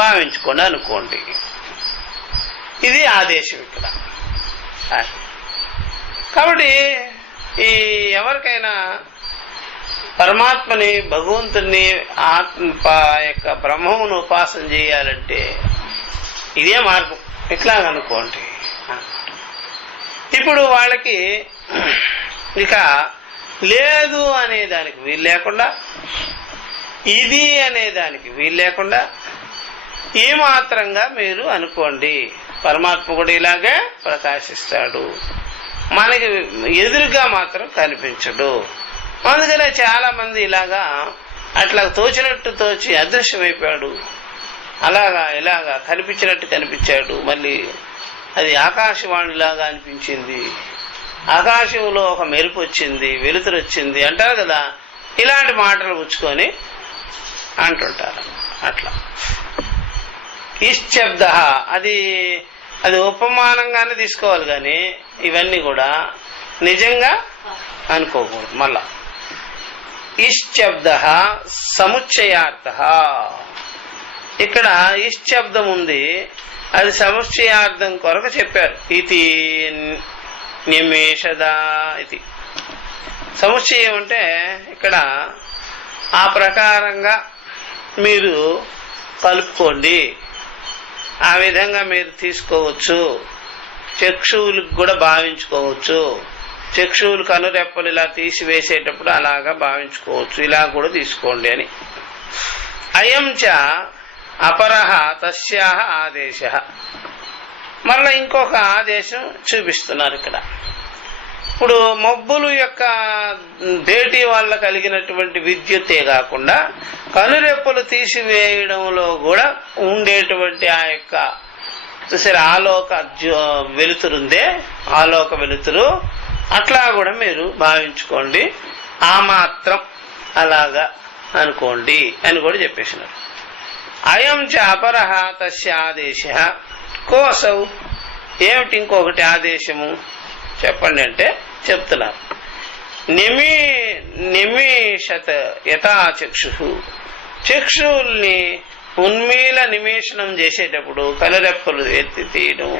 భావించుకోండి, అనుకోండి. ఇది ఆదేశం ఇక్కడ. కాబట్టి ఈ ఎవరికైనా పరమాత్మని, భగవంతుని, ఆత్మ యొక్క బ్రహ్మమును ఉపాసన చేయాలంటే ఇదే మార్గం. ఇట్లాగనుకోండి. ఇప్పుడు వాళ్ళకి ఇక లేదు అనే దానికి వీలు లేకుండా, ఇది అనే దానికి వీలు లేకుండా ఏమాత్రంగా మీరు అనుకోండి. పరమాత్మ కూడా ఇలాగే ప్రకాశిస్తాడు, మనకి ఎదురుగా మాత్రం కనిపించడు. అందుకనే చాలా మంది ఇలాగా అట్లా తోచినట్టు తోచి అదృశ్యమైపోయాడు, ఇలాగా కనిపించినట్టు కనిపించాడు, మళ్ళీ అది ఆకాశవాణిలాగా అనిపించింది, ఆకాశంలో ఒక మెరుపు వచ్చింది, వెలుతురు వచ్చింది అంటారు కదా. ఇలాంటి మాటలు పుచ్చుకొని అంటుంటారు. అట్లా ఇశ్శబ్ద అది ఉపమానంగానే తీసుకోవాలి, కానీ ఇవన్నీ కూడా నిజంగా అనుకోకూడదు. మళ్ళా ఇశ్శబ్ద సముచ్చయార్థ. ఇక్కడ ఇశ్శబ్దం ఉంది, అది సముచ్చయార్థం కొరకు చెప్పారు. ఇది నిమేషద. ఇది సముచ్చయం అంటే ఇక్కడ ఆ ప్రకారంగా మీరు కలుపుకోండి, ఆ విధంగా మీరు తీసుకోవచ్చు. చక్షువులకు కూడా భావించుకోవచ్చు. చక్షువులు కనురెప్పలు ఇలా తీసివేసేటప్పుడు అలాగా భావించుకోవచ్చు, ఇలా కూడా తీసుకోండి అని. అయం చ అపరః తస్యాః ఆదేశః. మరలా ఇంకొక ఆదేశం చూపిస్తున్నారు ఇక్కడ. ఇప్పుడు మబ్బులు యొక్క భేటీ వల్ల కలిగినటువంటి విద్యుత్తే కాకుండా కనురెప్పలు తీసివేయడంలో కూడా ఉండేటువంటి ఆ యొక్క చూసారు ఆలోక వెలుతురుందే, ఆలోక వెలుతురు, అట్లా కూడా మీరు భావించుకోండి. ఆ మాత్రం అలాగా అనుకోండి అని కూడా చెప్పేసినారు. అయం చ అపరః తస్య ఆదేశః కోసౌ. ఏమిటి ఇంకొకటి ఆదేశము చెప్పండి అంటే చెప్తున్నారు. నిమీషత్ యథా చక్షు. చక్షుల్ని ఉన్మీల నిమేషణం చేసేటప్పుడు, కనురెప్పలు ఎత్తి తీయడం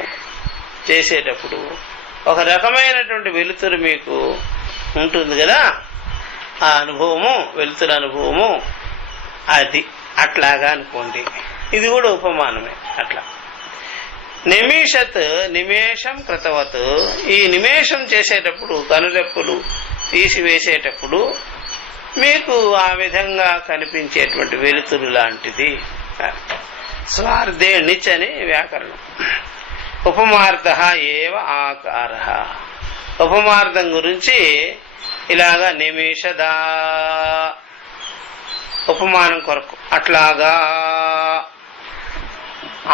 చేసేటప్పుడు ఒక రకమైనటువంటి వెలుతురు మీకు ఉంటుంది కదా, ఆ అనుభవము, వెలుతురు అనుభవము, అది అట్లాగా అనుకోండి. ఇది కూడా ఉపమానమే. అట్లా నిమీషత్ నిమేషం కృతవత్. ఈ నిమేషం చేసేటప్పుడు, కనురెప్పులు తీసివేసేటప్పుడు మీకు ఆ విధంగా కనిపించేటువంటి వెలుతురు లాంటిది. స్వార్థే నిచ్ అని వ్యాకరణం. ఉపమార్థ ఏవ ఆకార. ఉపమార్థం గురించి ఇలాగా నిమేషదా ఉపమానం కొరకు అట్లాగా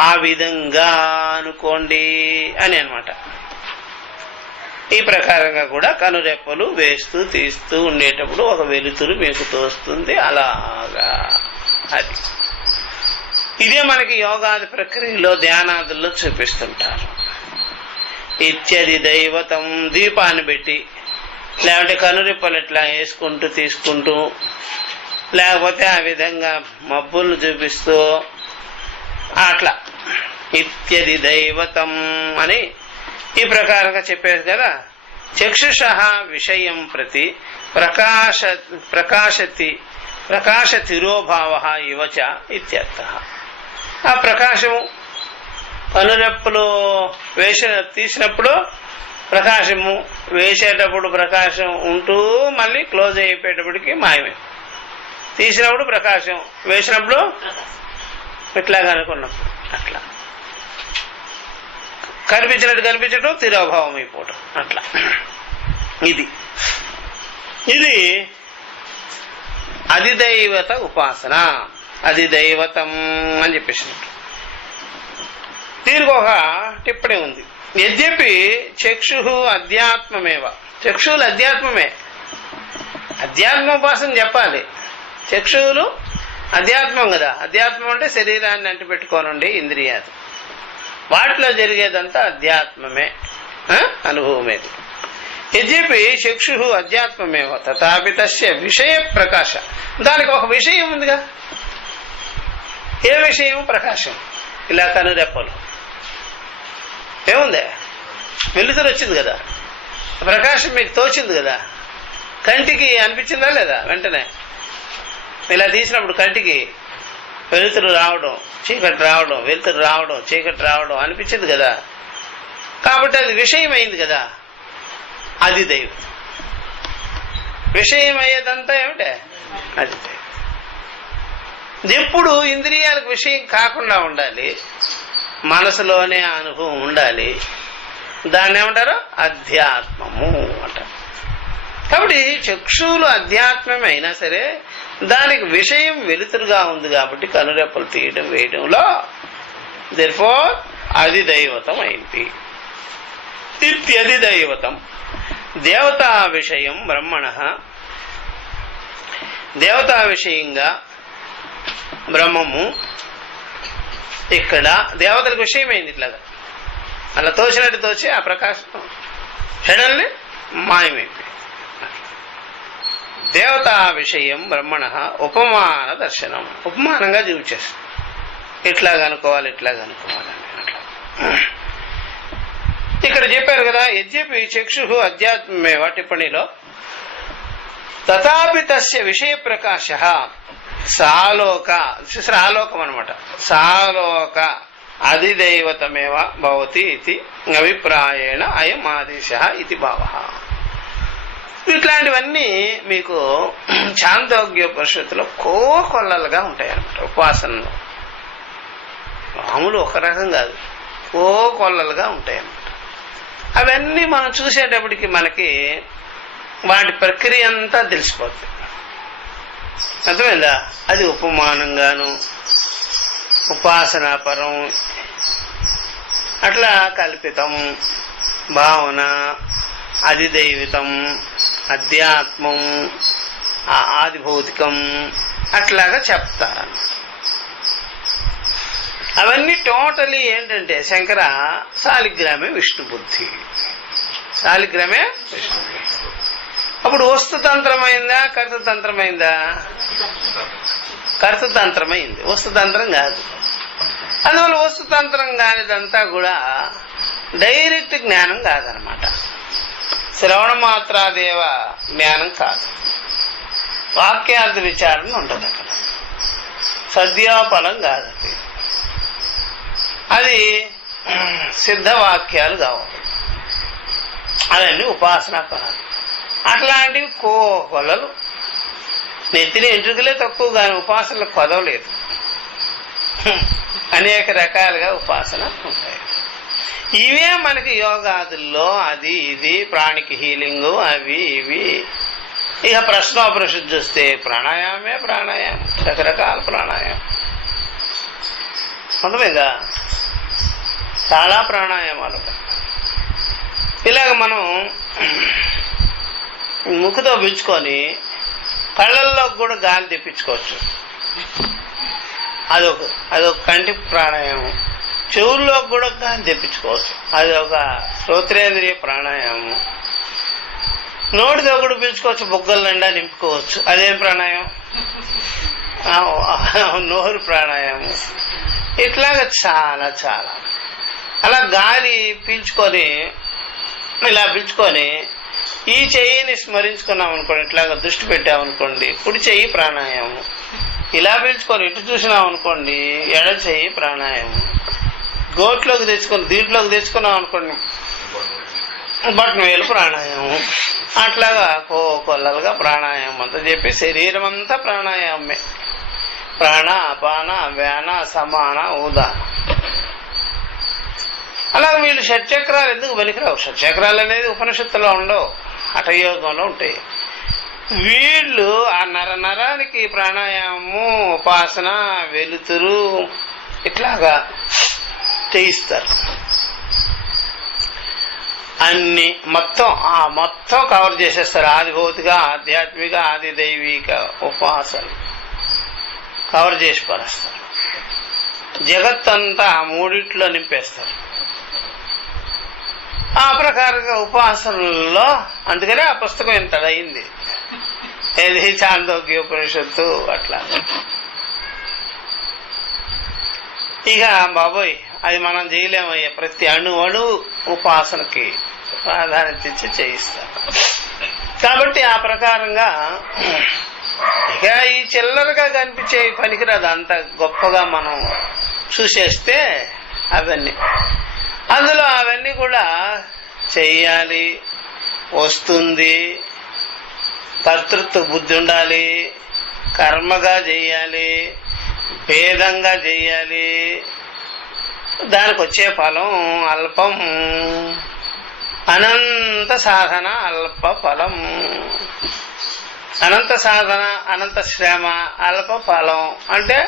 ఆ విధంగా అనుకోండి అని అన్నమాట. ఈ ప్రకారంగా కూడా కనురెప్పలు వేస్తూ తీస్తూ ఉండేటప్పుడు ఒక వెలుతురు మీకు తోస్తుంది, అలాగా. అది ఇదే మనకి యోగాది ప్రక్రియలో, ధ్యానాదుల్లో చూపిస్తుంటారు. ఇత్యది దైవతం. దీపాన్ని పెట్టి, లేకుంటే కనురెప్పలు ఇట్లా వేసుకుంటూ తీసుకుంటూ, లేకపోతే ఆ విధంగా మబ్బులు చూపిస్తూ అట్లా ఇత్యది దైవతం అని ఈ ప్రకారంగా చెప్పేది కదా. చక్షుషః విషయం ప్రతి ప్రకాశతిరోభావ ఇవచ ఇత్యర్థః. ఆ ప్రకాశము కనురెప్పలు తీసినప్పుడు ప్రకాశము, వేసేటప్పుడు ప్రకాశం ఉంటూ మళ్ళీ క్లోజ్ అయిపోయేటప్పటికి మాయమే. తీసినప్పుడు ప్రకాశం, వేసినప్పుడు ఇట్లాగా అనుకున్నప్పుడు అట్లా కనిపించినట్టు కనిపించడం, తిరోభావం అయిపోవటం, అట్లా. ఇది అధిదైవత ఉపాసన, అధిదైవతం అని చెప్పేసినట్టు. దీనికి ఒక టిప్పణి ఉంది. యద్యపి చక్షు అధ్యాత్మమేవ, చక్షువులు అధ్యాత్మమే, అధ్యాత్మోపాసన చెప్పాలి. చక్షువులు అధ్యాత్మం కదా, అధ్యాత్మం అంటే శరీరాన్ని అంటిపెట్టుకోనండి ఇంద్రియాలు, వాటిలో జరిగేదంతా అధ్యాత్మమే, అనుభవమే. యద్యపి చక్షు అధ్యాత్మమేవ తథాపి తస్య విషయ ప్రకాశ, దానికి ఒక విషయం ఉందిగా. ఏ విషయం? ప్రకాశం. ఇలా కనురెప్పలు ఏముందే, వెలుతురు వచ్చింది కదా, ప్రకాశం మీకు తోచింది కదా, కంటికి అనిపించిందా లేదా? వెంటనే ఇలా తీసినప్పుడు కంటికి వెలుతురు రావడం, చీకటి రావడం, వెలుతురు రావడం, చీకటి రావడం అనిపించింది కదా. కాబట్టి అది విషయం అయింది కదా, అది దైవం. విషయం అయ్యేదంతా ఏమిటే? అది దైవం. ఎప్పుడు ఇంద్రియాలకు విషయం కాకుండా ఉండాలి, మనసులోనే అనుభవం ఉండాలి. దాన్ని ఏమంటారు? అధ్యాత్మము అంటారు. కాబట్టి చక్షువులు అధ్యాత్మమే అయినా సరే దానికి విషయం వెలుతురుగా ఉంది కాబట్టి కనురెప్పలు తీయడం వేయడంలో దేర్ఫోర్ అది దైవతం అయింది. ఇత్యది దైవతం. దేవతా విషయం బ్రహ్మణ, దేవతా విషయంగా బ్రహ్మము ఇక్కడ దేవతలకు విషయమైంది. ఇట్లాగా అలా తోచినట్టు తోచి ఆ ప్రకాశం సడన్లీ మాయమైంది. దేవతా విషయం బ్రహ్మణ ఉపమాన దర్శనం, ఉపమానంగా చూపించేస్తుంది. ఇట్లాగనుకోవాలి, ఇట్లాగనుకోవాలని. అట్లా ఇక్కడ చెప్పారు కదా, యద్యపి చక్షు అధ్యాత్మే టిప్పణిలో తథాపి తస్య విషయ ప్రకాశ సాలోక, ఆలోకం అనమాట, సాలోక అధిదైవతమేవ భవతి ఇది అభిప్రాయేణ అయం ఆదేశ ఇది భావ. ఇట్లాంటివన్నీ మీకు ఛాందోగ్యోపనిషత్తులో కోకొల్లలుగా ఉంటాయి అన్నమాట. ఉపాసనలో మామూలు ఒక రకం కాదు, కోకొల్లలుగా ఉంటాయి అన్నమాట. అవన్నీ మనం చూసేటప్పటికి మనకి వాటి ప్రక్రియ అంతా తెలిసిపోతుంది. అర్థమైందా? అది ఉపమానంగాను, ఉపాసనాపరం, అట్లా కల్పితం, భావన, అధిదైవితం, అధ్యాత్మం, ఆదిభౌతికం, అట్లాగా చెప్తారు. అవన్నీ టోటలీ ఏంటంటే శంకర శాలిగ్రామే విష్ణు బుద్ధి, శాలిగ్రామే విష్ణు. అప్పుడు వస్తుతంత్రమైందా కర్తతంత్రమైందా? కర్తతంత్రమైంది, వస్తుతంత్రం కాదు. అందువల్ల వస్తుతంత్రం కానిదంతా కూడా డైరెక్ట్ జ్ఞానం కాదనమాట. శ్రవణ మాత్రాదేవ జ్ఞానం కాదు, వాక్యార్థ విచారణ ఉంటుంది అక్కడ. సద్యాఫలం కాదు, అది సిద్ధవాక్యాలు కావాలి. అవన్నీ ఉపాసనా పదాలు. అట్లాంటివి కోకొలలు. నెత్తిన ఎంట్రుకలే తక్కువ కానీ ఉపాసనలకు కొదవలేదు. అనేక రకాలుగా ఉపాసన ఉంటాయి. ఇవే మనకి యోగాదుల్లో అది ఇది ప్రాణికి హీలింగు అవి ఇవి. ఇక ప్రశ్నోపనిషత్తు చూస్తే ప్రాణాయామే ప్రాణాయామం, రకరకాల ప్రాణాయామం ఉండవేగా, చాలా ప్రాణాయామాలు. ఇలాగ మనం ముక్కుతో పీల్చుకొని కళ్ళల్లో కూడా గాలి తెప్పించుకోవచ్చు. అదొక కంటి ప్రాణాయామం. చెవుల్లో కూడా గాలి తెప్పించుకోవచ్చు, అది ఒక శ్రోత్రేంద్రియ ప్రాణాయామం. నోటితో కూడా పీల్చుకోవచ్చు, బొగ్గల నిండా నింపుకోవచ్చు, అదేం ప్రాణాయామం? నోరు ప్రాణాయామం. ఇట్లాగా చాలా చాలా అలా గాలి పీల్చుకొని ఇలా పీల్చుకొని ఈ చెయ్యిని స్మరించుకున్నాం అనుకోండి, ఇట్లాగా దృష్టి పెట్టామనుకోండి, కుడి చెయ్యి ప్రాణాయామం. ఇలా పీల్చుకొని ఇటు చూసినాం అనుకోండి, ఎడ చెయ్యి ప్రాణాయామం. గోట్లోకి తెచ్చుకొని దీంట్లోకి తెచ్చుకున్నాం అనుకోండి, బొట్టన వేలు ప్రాణాయామం. అట్లాగా కొల్లలుగా ప్రాణాయామం అంతా చెప్పి శరీరం అంతా ప్రాణాయామమే. ప్రాణ అపాన వ్యాన సమాన ఉదాన. అలాగే వీళ్ళు షట్చక్రాలు ఎందుకు పనికిరావు? షట్చక్రాలు అనేది ఉపనిషత్తులో ఉండవు, హఠయోగంలో ఉంటాయి. వీళ్ళు ఆ నరానికి ప్రాణాయామము, ఉపాసన, వెలుతురు ఇట్లాగా చేయిస్తారు. అన్ని మొత్తం కవర్ చేసేస్తారు. ఆది భౌతిక, ఆధ్యాత్మిక, ఆది దైవిక ఉపాసన కవర్ చేసి పడేస్తారు. జగత్తంతా ఆ మూడిట్లో నింపేస్తారు. ఆ ప్రకారంగా ఉపాసనలో అందుకనే ఆ పుస్తకం ఇంత అయింది. ఏది చాందోగ్య ఉపనిషత్తు అట్లా. ఇక బాబోయ్ అది మనం చేయలేమయ్యా. ప్రతి అణువు ఉపాసనకి ప్రాధాన్యత ఇచ్చి చేయిస్తారు. కాబట్టి ఆ ప్రకారంగా ఇక ఈ చిల్లరగా కనిపించే పనికిరాదు. అంత గొప్పగా మనం చూసేస్తే అవన్నీ అందులో అవన్నీ కూడా చెయ్యాలి, వస్తుంది, కర్తృత్వ బుద్ధి ఉండాలి, కర్మగా చెయ్యాలి, భేదంగా చెయ్యాలి. దానికి వచ్చే ఫలం అల్పం. అనంత సాధన అల్ప ఫలం. అనంత సాధన, అనంత శ్రమ, అల్ప ఫలం. అంటే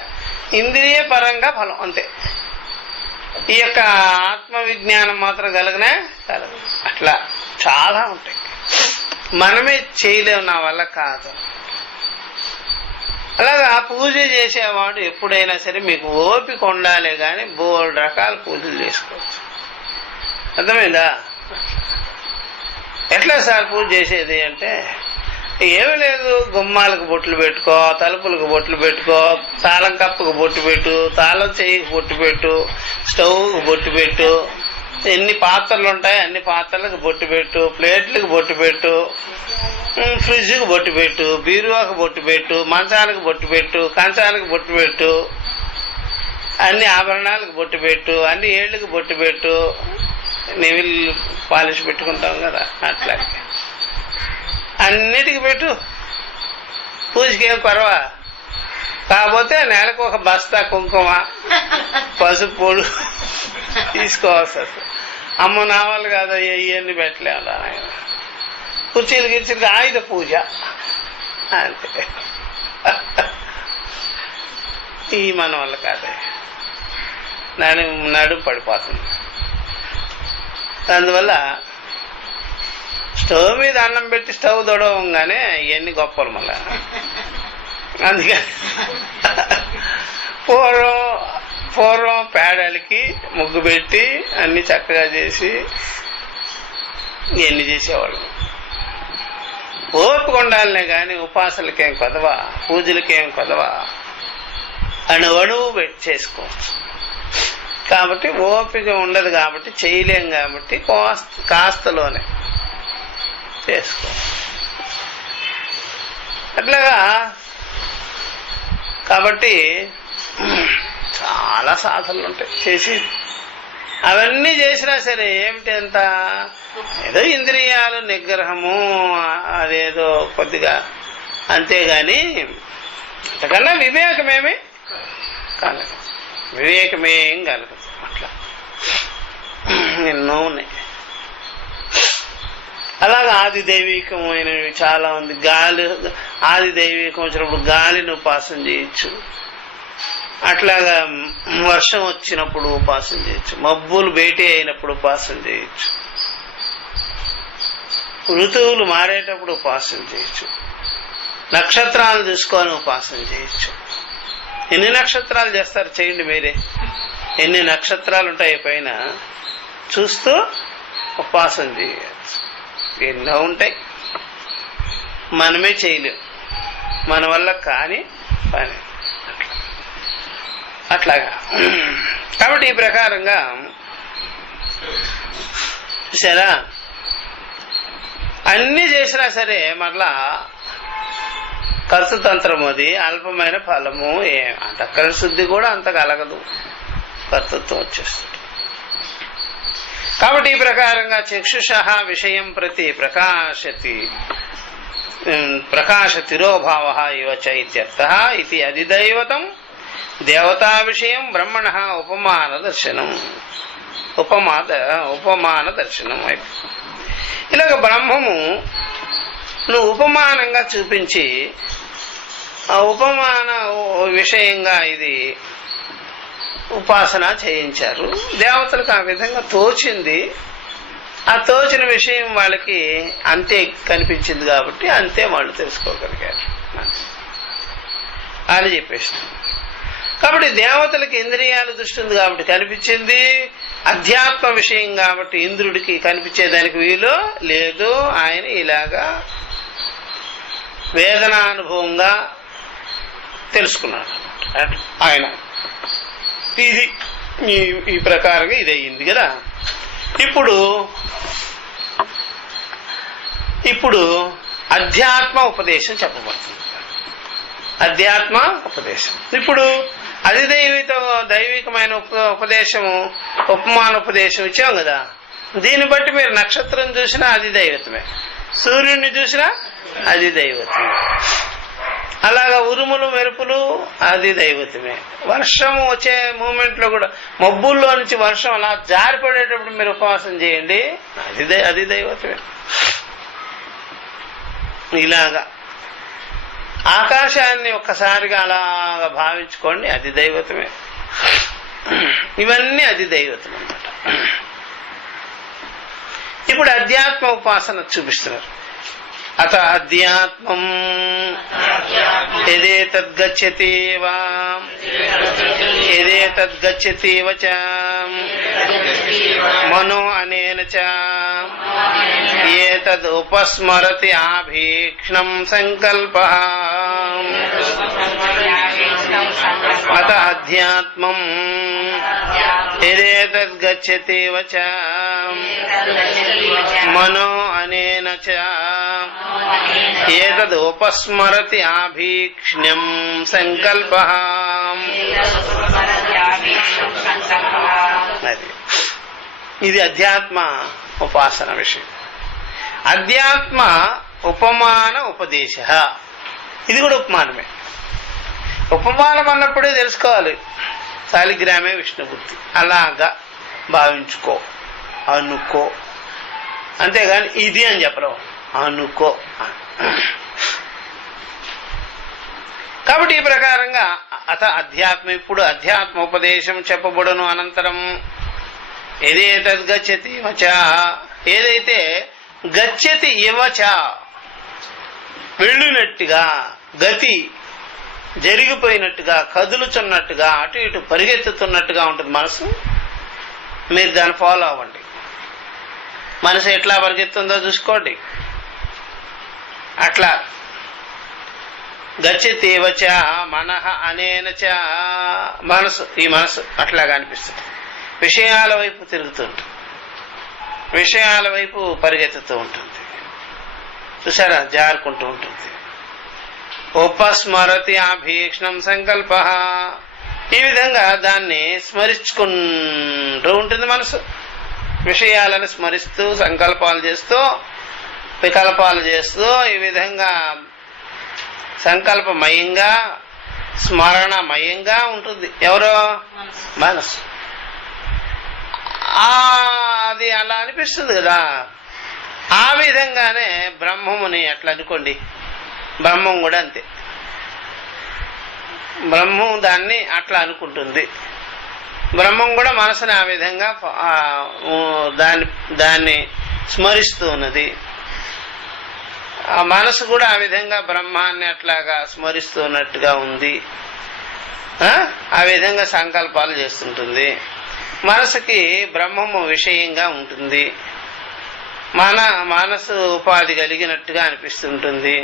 ఇంద్రియ పరంగా ఫలం అంతే. ఈ యొక్క ఆత్మ విజ్ఞానం మాత్రం కలగదు. అట్లా చాలా ఉంటాయి. మనమే చేయలేము, నా వల్ల కాదు. అలాగా పూజ చేసేవాడు ఎప్పుడైనా సరే మీకు ఓపిక ఉండాలి కానీ బోల్డ్ రకాల పూజలు చేసుకోవచ్చు. అర్థమైందా? ఎట్లా సార్ పూజ చేసేది అంటే ఏమీ లేదు. గుమ్మాలకు బొట్లు పెట్టుకో, తలుపులకు బొట్లు పెట్టుకో, తాళం కప్పుకు బొట్టు పెట్టు, తాళం చెయ్యికి బొట్టు పెట్టు, స్టవ్కి బొట్టు పెట్టు, ఎన్ని పాత్రలు ఉంటాయి అన్ని పాత్రలకు బొట్టు పెట్టు, ప్లేట్లకు బొట్టు పెట్టు, ఫ్రిడ్జ్కి బొట్టు పెట్టు, బీరువాకు బొట్టు పెట్టు, మంచానికి బొట్టు పెట్టు, కంచానికి బొట్టు పెట్టు, అన్ని ఆభరణాలకు బొట్టు పెట్టు, అన్ని ఏళ్ళకి బొట్టు పెట్టు. నెవిల్ పాలిష్ పెట్టుకుంటాం కదా అట్లా అన్నిటికి పెట్టు. పూజకి ఏం పర్వా. కాకపోతే నెలకు ఒక బస్తా కుంకుమ, పసుపు పొడు తీసుకోవాల్సి వస్తుంది. అమ్మ నావాళ్ళు కాదు ఇవన్నీ పెట్టలేము. కుర్చీలు గిర్చీలకి ఆయుధ పూజ అంతే. ఈ మన వల్ల కాదు. నడుము పడిపోతుంది. అందువల్ల స్టవ్ మీద అన్నం పెట్టి స్టవ్ దొడవంగానే ఇవన్నీ గొప్పలు మళ్ళా. అందుకని పూర్వం పేడలకి ముగ్గు పెట్టి అన్ని చక్కగా చేసి ఇవన్నీ చేసేవాళ్ళు. ఓపిక ఉండాలనే కానీ ఉపాసనలకేం కొదవా, పూజలకేం కొదవా, అణువణువు పెట్టి చేసుకోవచ్చు. కాబట్టి ఓపిక ఉండదు కాబట్టి చేయలేం కాబట్టి కాస్తలోనే చేసుకో. అట్లాగా కాబట్టి చాలా సాధనలు ఉంటాయి చేసి. అవన్నీ చేసినా సరే ఏమిటి అంత ఏదో ఇంద్రియాలు నిగ్రహము అదేదో కొద్దిగా అంతేగాని అంతకన్నా వివేకమేమి కలగదు. వివేకమేం కలగదు. అట్లా ఎన్నో ఉన్నాయి. అలాగే ఆది దైవికమైనవి చాలా ఉంది. గాలి ఆది దైవికం వచ్చినప్పుడు గాలిని ఉపాసన చేయొచ్చు. అట్లాగా వర్షం వచ్చినప్పుడు ఉపాసన చేయొచ్చు. మబ్బులు భేటీ అయినప్పుడు ఉపాసన చేయొచ్చు. ఋతువులు మారేటప్పుడు ఉపాసన చేయొచ్చు. నక్షత్రాలు చూసుకొని ఉపాసన చేయొచ్చు. ఎన్ని నక్షత్రాలు చేస్తారు చేయండి మీరే. ఎన్ని నక్షత్రాలు ఉంటాయి పైన చూస్తూ ఉపాసన చేయొచ్చు. ఎన్నో ఉంటాయి. మనమే చేయలేం, మన వల్ల కాని పని అట్లాగా. కాబట్టి ఈ ప్రకారంగా చూసారా, అన్ని చేసినా సరే మరలా కర్తృతంత్రం అది అల్పమైన ఫలము. అంతఃకరణ శుద్ధి కూడా అంత కలగదు, కర్తృత్వం వచ్చేస్తుంది. కాబట్టి ఈ ప్రకారంగా చక్షుషః విషయం ప్రతి ప్రకాశతిరోభావః ఇవ చైత్యర్థః ఇది అధిదైవతం దేవతా విషయం బ్రహ్మణః ఉపమాన దర్శనం. ఇలాగ బ్రహ్మము నువ్వు ఉపమానంగా చూపించి ఆ ఉపమాన విషయంగా ఇది ఉపాసన చేయించారు. దేవతలకు ఆ విధంగా తోచింది. ఆ తోచిన విషయం వాళ్ళకి అంతే కనిపించింది కాబట్టి అంతే వాళ్ళు తెలుసుకోగలిగారు అని చెప్పేసి. కాబట్టి దేవతలకి ఇంద్రియాల దృష్టి ఉంది కాబట్టి కనిపించింది. అధ్యాత్మ విషయం కాబట్టి ఇంద్రుడికి కనిపించేదానికి వీలు లేదు. ఆయన ఇలాగా వేదనానుభవంగా తెలుసుకున్నాడు ఆయన. ఇది ఈ ప్రకారంగా ఇది అయ్యింది కదా. ఇప్పుడు అధ్యాత్మ ఉపదేశం చెప్పబడుతుంది. అధ్యాత్మ ఉపదేశం ఇప్పుడు దైవికమైన ఉపదేశము, ఉపమాన ఉపదేశం ఇచ్చాం కదా. దీన్ని బట్టి మీరు నక్షత్రం చూసినా అది దైవతమే, సూర్యుడిని చూసినా అది దైవతమే, అలాగా ఉరుములు మెరుపులు అది దైవతమే. వర్షం వచ్చే మూమెంట్ లో కూడా మబ్బుల్లో నుంచి వర్షం అలా జారిపడేటప్పుడు మీరు ఉపవాసం చేయండి, అది దైవతమే. ఇలాగా ఆకాశాన్ని ఒక్కసారిగా అలాగా భావించుకోండి, అది దైవతమే. ఇవన్నీ అది దైవతం అన్నమాట. ఇప్పుడు అధ్యాత్మ ఉపాసన చూపిస్తున్నారు. అత అధ్యాత్మం యదేతద్గచ్చతీవ చ మనో అనేన చ ఏతదుపస్మరతి ఆభీక్ష్ణం సంకల్పః. అత అధ్యాత్మం యదేతద్గచ్చతీవ చ మనో అనేన చ ఏతదుపస్మరతి ఆభీక్ష్ణ్యం సంకల్పః. ఇది అధ్యాత్మ ఉపాసన విషయం. అధ్యాత్మ ఉపమాన ఉపదేశ, ఇది కూడా ఉపమానమే. ఉపమానం అన్నప్పుడే తెలుసుకోవాలి శాలిగ్రామే విష్ణుమూర్తి, అలాగా భావించుకో, అనుకో, అంతేగాని ఇది అని చెప్పరు, అనుకో. కాబట్టి ఈ ప్రకారంగా అత అధ్యాత్మ, ఇప్పుడు అధ్యాత్మ ఉపదేశం చెప్పబడును. అనంతరం ఏదేతద్గచ్చతి ఇవచ, ఏదైతే గచ్చతి ఇవచ వెళ్ళినట్టుగా, గతి జరిగిపోయినట్టుగా, కదులుచున్నట్టుగా, అటు ఇటు పరిగెత్తుతున్నట్టుగా ఉంటుంది మనసు. మీరు దాన్ని ఫాలో అవ్వండి. మనసు ఎట్లా పరిగెత్తుందో చూసుకోండి. అట్లా గచ్చతీవచ మనః అనేన చ, మనసు, ఈ మనసు అట్లాగా అనిపిస్తుంది. విషయాల వైపు తిరుగుతుంటుంది, విషయాల వైపు పరిగెత్తుతూ ఉంటుంది, చూసారా, జారుకుంటూ ఉంటుంది. ఉపస్మరతి ఆభీక్ష్ణం సంకల్పః, ఈ విధంగా దాన్ని స్మరించుకుంటూ ఉంటుంది మనసు. విషయాలను స్మరిస్తూ, సంకల్పాలు చేస్తూ, వికల్పాలు చేస్తూ, ఈ విధంగా సంకల్పమయంగా, స్మరణమయంగా ఉంటుంది. ఎవరో మనసు. అది అలా అనిపిస్తుంది కదా. ఆ విధంగానే బ్రహ్మముని అట్లా అనుకోండి, బ్రహ్మం కూడా అంతే. బ్రహ్మం దాన్ని అట్లా అనుకుంటుంది. బ్రహ్మం కూడా మనసుని ఆ విధంగా దాన్ని స్మరిస్తూ ఉన్నది. ఆ మనసు కూడా ఆ విధంగా బ్రహ్మాన్ని అట్లాగా స్మరిస్తున్నట్టుగా ఉంది. ఆ విధంగా సంకల్పాలు చేస్తుంటుంది. మనసుకి బ్రహ్మము విషయంగా ఉంటుంది. మనసు ఉపాధి కలిగినట్టుగా అనిపిస్తుంటుంది.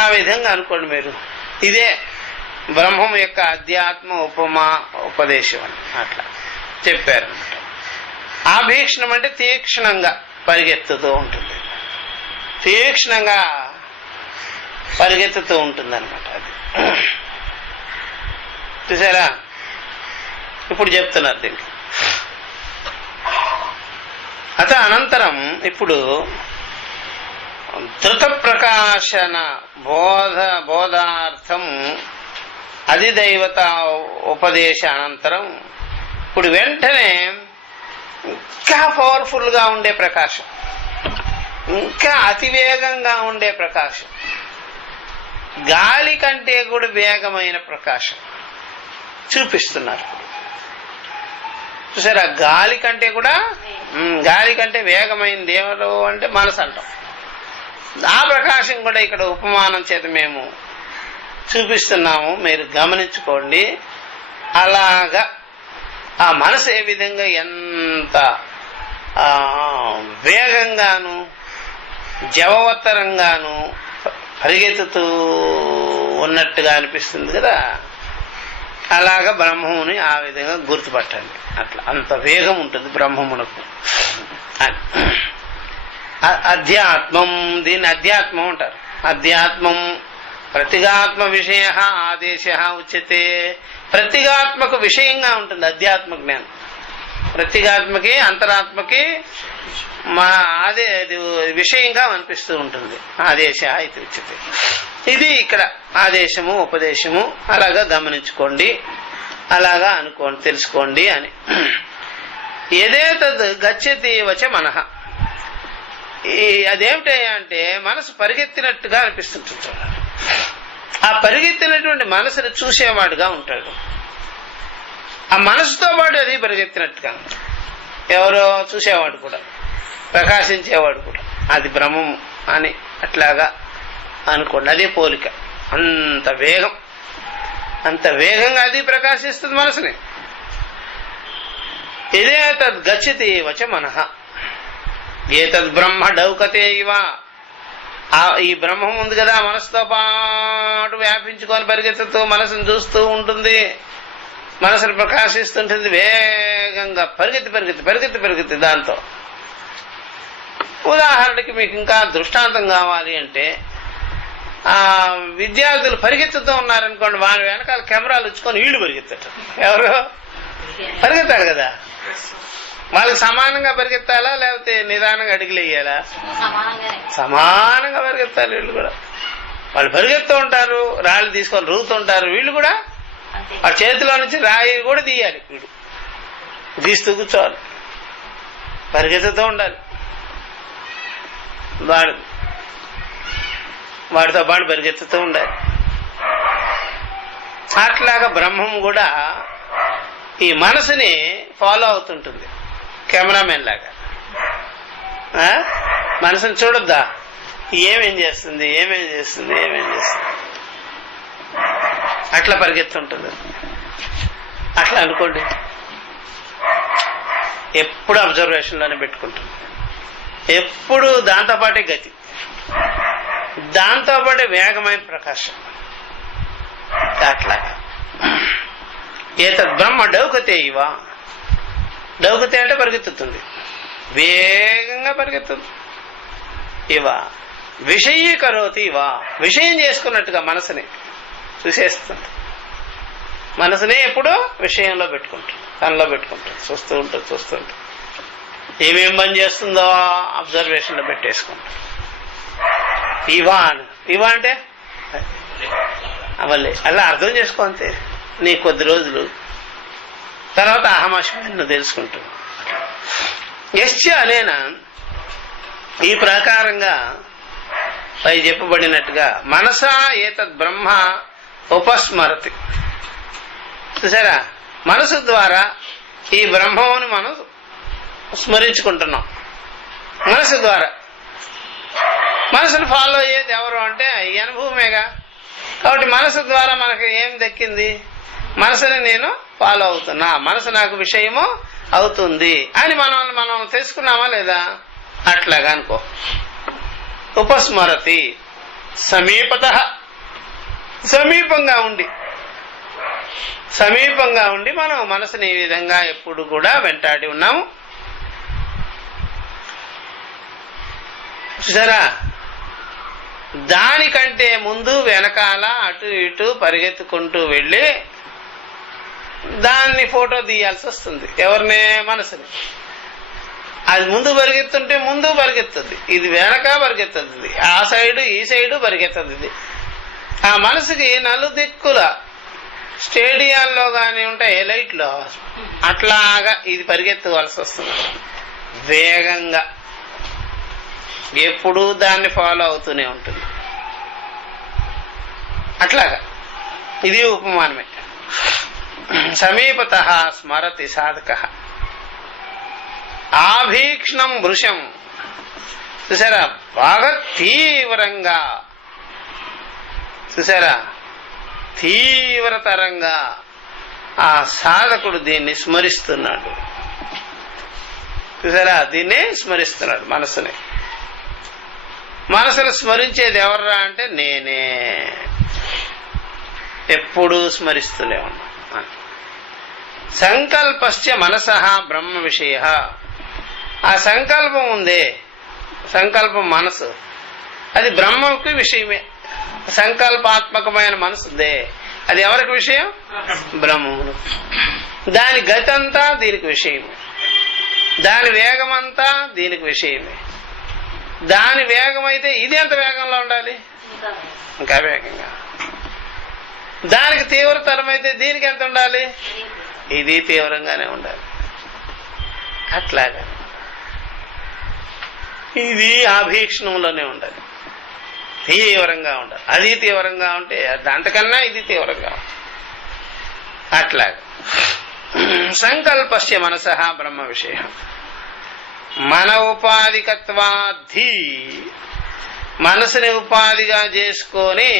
ఆ విధంగా అనుకోండి మీరు. ఇదే బ్రహ్మం యొక్క అధ్యాత్మ ఉపదేశం అని అట్లా చెప్పారనమాట. ఆభీక్షణం అంటే తీక్షణంగా పరిగెత్తుతూ ఉంటుంది, తీక్షణంగా పరిగెత్తుతూ ఉంటుంది అనమాట. అది చూసారా, ఇప్పుడు చెప్తున్నారు దీనికి. అత అనంతరం ఇప్పుడు ధృత ప్రకాశన బోధార్థం అధిదైవత ఉపదేశ అనంతరం ఇప్పుడు వెంటనే ఇంకా పవర్ఫుల్ గా ఉండే ప్రకాశం, ఇంకా అతివేగంగా ఉండే ప్రకాశం, గాలి కంటే కూడా వేగమైన ప్రకాశం చూపిస్తున్నారు. చూసారా, గాలి కంటే కూడా గాలి కంటే వేగమైనది ఏమో అంటే మనసు అంటాం. ఆ ప్రకాశం కూడా ఇక్కడ ఉపమానం చేత మేము చూపిస్తున్నాము, మీరు గమనించుకోండి. అలాగా ఆ మనసు ఏ విధంగా ఎంత వేగంగాను జవవత్తరంగాను పరిగెత్తుతూ ఉన్నట్టుగా అనిపిస్తుంది కదా, అలాగా బ్రహ్మముని ఆ విధంగా గుర్తుపట్టండి. అట్లా అంత వేగం ఉంటుంది బ్రహ్మమునకు. అధ్యాత్మం, దీన్ని అధ్యాత్మం అంటారు. అధ్యాత్మం ప్రతిగాత్మ విషయ ఆదేశ ఉచ్యతే. ప్రతిగాత్మకు విషయంగా ఉంటుంది అధ్యాత్మ జ్ఞానం. ప్రతిగాత్మకి అంతరాత్మకి అదే విషయంగా అనిపిస్తూ ఉంటుంది. ఆదేశ ఇది ఉచ్యతే. ఇది ఇక్కడ ఆదేశము ఉపదేశము. అలాగా గమనించుకోండి, అలాగా అనుకోండి, తెలుసుకోండి అని. ఏదేతద్ గచ్చతి వచ మనః. అదేమిటి అంటే మనసు పరిగెత్తినట్టుగా అనిపిస్తుంటుంది. ఆ పరిగెత్తినటువంటి మనసుని చూసేవాడుగా ఉంటాడు. ఆ మనసుతో పాటు అది పరిగెత్తినట్టుగా ఎవరో చూసేవాడు కూడా, ప్రకాశించేవాడు కూడా, అది బ్రహ్మము అని అట్లాగా అనుకోండి. అదే పోలిక. అంత వేగం, అంత వేగంగా అది ప్రకాశిస్తుంది మనసుని. ఇదే తద్ గచ్చతి వచ మనః. ఏతద్ బ్రహ్మ డౌకతే ఇవ. ఈ బ్రహ్మం ఉంది కదా, మనసుతో పాటు వ్యాపించుకొని పరిగెత్తుతూ మనసును చూస్తూ ఉంటుంది, మనసును ప్రకాశిస్తుంటుంది. వేగంగా పరిగెత్తి పరిగెత్తి పరిగెత్తి పరిగెత్తి దాంతో. ఉదాహరణకి మీకు ఇంకా దృష్టాంతం కావాలి అంటే, విద్యార్థులు పరిగెత్తుతూ ఉన్నారనుకోండి, వాళ్ళ వెనకాల కెమెరాలు ఇచ్చుకొని వీళ్ళు పరిగెత్తారు. ఎవరు పరిగెత్తారు కదా, వాళ్ళకి సమానంగా పరిగెత్తాలా లేకపోతే నిదానంగా అడుగులు వేయాలా? సమానంగా పరిగెత్తాలి. వీళ్ళు కూడా వాళ్ళు పరిగెత్తూ ఉంటారు, రాళ్ళు తీసుకొని రుగుతుంటారు. వీళ్ళు కూడా వాళ్ళ చేతిలో నుంచి రాయి కూడా తీయాలి. వీడు తీస్తూ కూర్చోవాలి, పరిగెత్తుతూ ఉండాలి. వాడితో పాటు పరిగెత్తుతూ ఉండాలి. అట్లాగా బ్రహ్మం కూడా ఈ మనసుని ఫాలో అవుతుంటుంది, కెమెరామెన్ లాగా. మనసుని చూడొద్దా, ఏమేం చేస్తుంది ఏమేం చేస్తుంది ఏమేం చేస్తుంది, అట్లా పరిగెత్తుంటుంది. అట్లా అనుకోండి, ఎప్పుడు అబ్జర్వేషన్లోనే పెట్టుకుంటుంది, ఎప్పుడు దాంతోపాటే గతి, దాంతోపాటే వేగమైన ప్రకాశం. అట్లాగా ఏతద్ బ్రహ్మ డౌకతే ఇవ. డౌకతే అంటే పరిగెత్తుతుంది, వేగంగా పరిగెత్తుంది. ఇవ విషయీకరోతి ఇవ. విషయం చేసుకున్నట్టుగా మనసుని చూసేస్తుంది. మనసునే ఎప్పుడూ విషయంలో పెట్టుకుంటుంది, తనలో పెట్టుకుంటుంది, చూస్తూ ఉంటుంది చూస్తూ ఉంటుంది. ఏమేం పని చేస్తుందో అబ్జర్వేషన్లో పెట్టేసుకుంటుంది. ఇవా అని, ఇవా అంటే అవల్లే అలా అర్థం చేసుకో అంతే. నీ కొద్ది రోజులు తర్వాత అహమాశను తెలుసుకుంటుంది. యశ్చ అనేనా ఈ ప్రకారంగా పై చెప్పబడినట్టుగా మనసా ఏతద్ బ్రహ్మ ఉపస్మరతి. చూసారా, మనసు ద్వారా ఈ బ్రహ్మముని మనం స్మరించుకుంటున్నాం. మనసు ద్వారా మనసును ఫాలో అయ్యేది ఎవరు అంటే ఈ అనుభవమేగా. కాబట్టి మనసు ద్వారా మనకు ఏం దక్కింది? మనసుని నేను ఫాలో అవుతున్నా, మనసు నాకు విషయము అవుతుంది అని మనం తెలుసుకున్నామా లేదా? అట్లాగా అనుకో. ఉపస్మరతి సమీపత, సమీపంగా ఉండి మనం మనసుని ఈ విధంగా ఎప్పుడు కూడా వెంటాడి ఉన్నాము. చూసారా, దానికంటే ముందు వెనకాల అటు ఇటు పరిగెత్తుకుంటూ వెళ్ళి దాన్ని ఫోటో తీయాల్సి వస్తుంది. ఎవరినే? మనసుని. అది ముందు పరిగెత్తుంటే ముందు పరిగెత్తుంది, ఇది వెనక పరిగెత్తుంది, ఆ సైడు ఈ సైడు పరిగెత్తుంది. ఆ మనసుకి నలుదిక్కుల స్టేడియాల్లో గాని ఉంటాయి లైట్లో, అట్లాగా ఇది పరిగెత్తవలసి వస్తుంది. ఎప్పుడూ దాన్ని ఫాలో అవుతూనే ఉంటుంది. అట్లాగా ఇది ఉపమానమే. సమీపత స్మరతి సాధక ఆభీక్ష్ణం వృషం. చూసారా, బాగా తీవ్రంగా, చూసారా, తీవ్రతరంగా ఆ సాధకుడు దీన్ని స్మరిస్తున్నాడు. చూసారా, దీన్ని స్మరిస్తున్నాడు. మనసును స్మరించేది ఎవర్రా అంటే నేనే. ఎప్పుడూ స్మరిస్తూనే ఉన్నా. సంకల్పస్య మనసః బ్రహ్మ విషయ. ఆ సంకల్పం ఉందే, సంకల్పం మనసు, అది బ్రహ్మకు విషయమే. సంకల్పాత్మకమైన మనసు ఉందే, అది ఎవరికి విషయం? బ్రహ్మమును. దాని గతి అంతా దీనికి విషయమే, దాని వేగమంతా దీనికి విషయమే. దాని వేగం అయితే ఇది ఎంత వేగంలో ఉండాలి? ఇంకా వేగంగా. దానికి తీవ్రతరం అయితే దీనికి ఎంత ఉండాలి? ఇది తీవ్రంగానే ఉండాలి. అట్లాగా ఇది ఆభీక్షణంలోనే ఉండాలి, తీవ్రంగా ఉండాలి. అది తీవ్రంగా ఉంటే దాంతకన్నా ఇది తీవ్రంగా ఉంటుంది. అట్లాగా సంకల్పస్య మనసః బ్రహ్మ విషయ. మన ఉపాధికత్వాద్ధి, మనసుని ఉపాధిగా చేసుకొని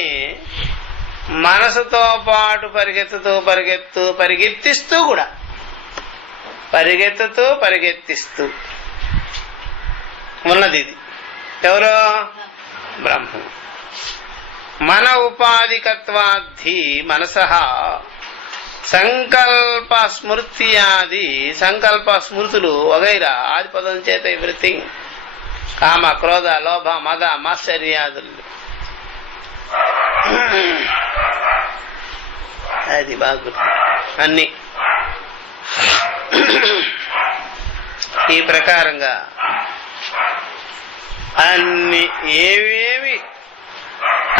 మనసుతో పాటు పరిగెత్తిస్తూ కూడా పరిగెత్తిస్తూ ఉన్నది ఇది. ఎవరో? బ్రహ్మ. మన ఉపాధికత్వాద్ధి మనసః సంకల్ప స్మృత్యాది. సంకల్ప స్మృతులు వగైరా ఆది పదం చేత ఎవ్రీథింగ్, కామ క్రోధ లోభ మద మాత్సర్యాదులు, అది బాగు అన్ని ఈ ప్రకారంగా అన్ని ఏవేవి,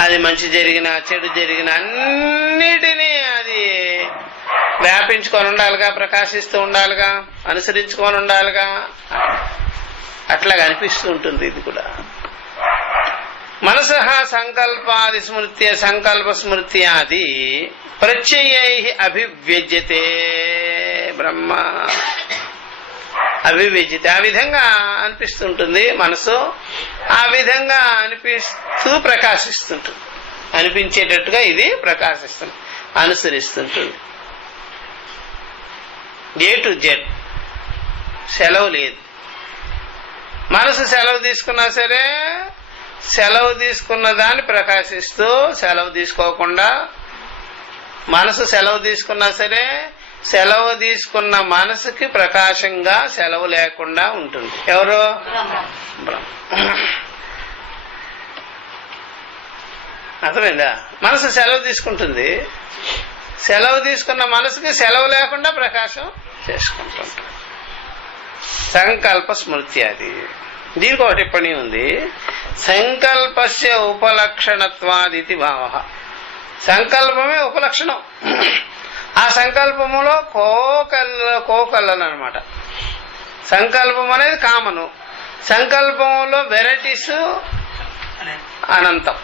అది మంచి జరిగినా చెడు జరిగినా అన్నిటినీ అది వ్యాపించుకొని ఉండాలిగా, ప్రకాశిస్తూ ఉండాలిగా, అనుసరించుకొని ఉండాలిగా. అట్లాగా అనిపిస్తూ ఉంటుంది ఇది కూడా. మనసః సంకల్పాది స్మృత్య సంకల్ప స్మృత్యాది ప్రత్యయై అభివ్యజ్యతే బ్రహ్మ. అభివ్యజ్యతే, ఆ విధంగా అనిపిస్తుంటుంది మనసు. ఆ విధంగా అనిపిస్తూ ప్రకాశిస్తుంటుంది. అనిపించేటట్టుగా ఇది ప్రకాశిస్తుంది, అనుసరిస్తుంటుంది. ఏ టు జెడ్ సెలవు లేదు. మనసు సెలవు తీసుకున్నా సరే, సెలవు తీసుకున్న దాన్ని ప్రకాశిస్తూ, సెలవు తీసుకోకుండా, మనసు సెలవు తీసుకున్నా సరే, సెలవు తీసుకున్న మనసుకి ప్రకాశంగా సెలవు లేకుండా ఉంటుంది. ఎవరు? అర్థమైందా? మనసు సెలవు తీసుకుంటుంది, సెలవు తీసుకున్న మనసుకి సెలవు లేకుండా ప్రకాశం చేసుకుంటుంటుంది. సంకల్ప స్మృతి. అది దీనికి ఒక టిప్పణి ఉంది. సంకల్పస్య ఉపలక్షణత్వాదితి భావ. సంకల్పమే ఉపలక్షణం. ఆ సంకల్పములో కోకల్లలు అనమాట. సంకల్పం అనేది కామను, సంకల్పంలో వెరైటీస్ అనంతం.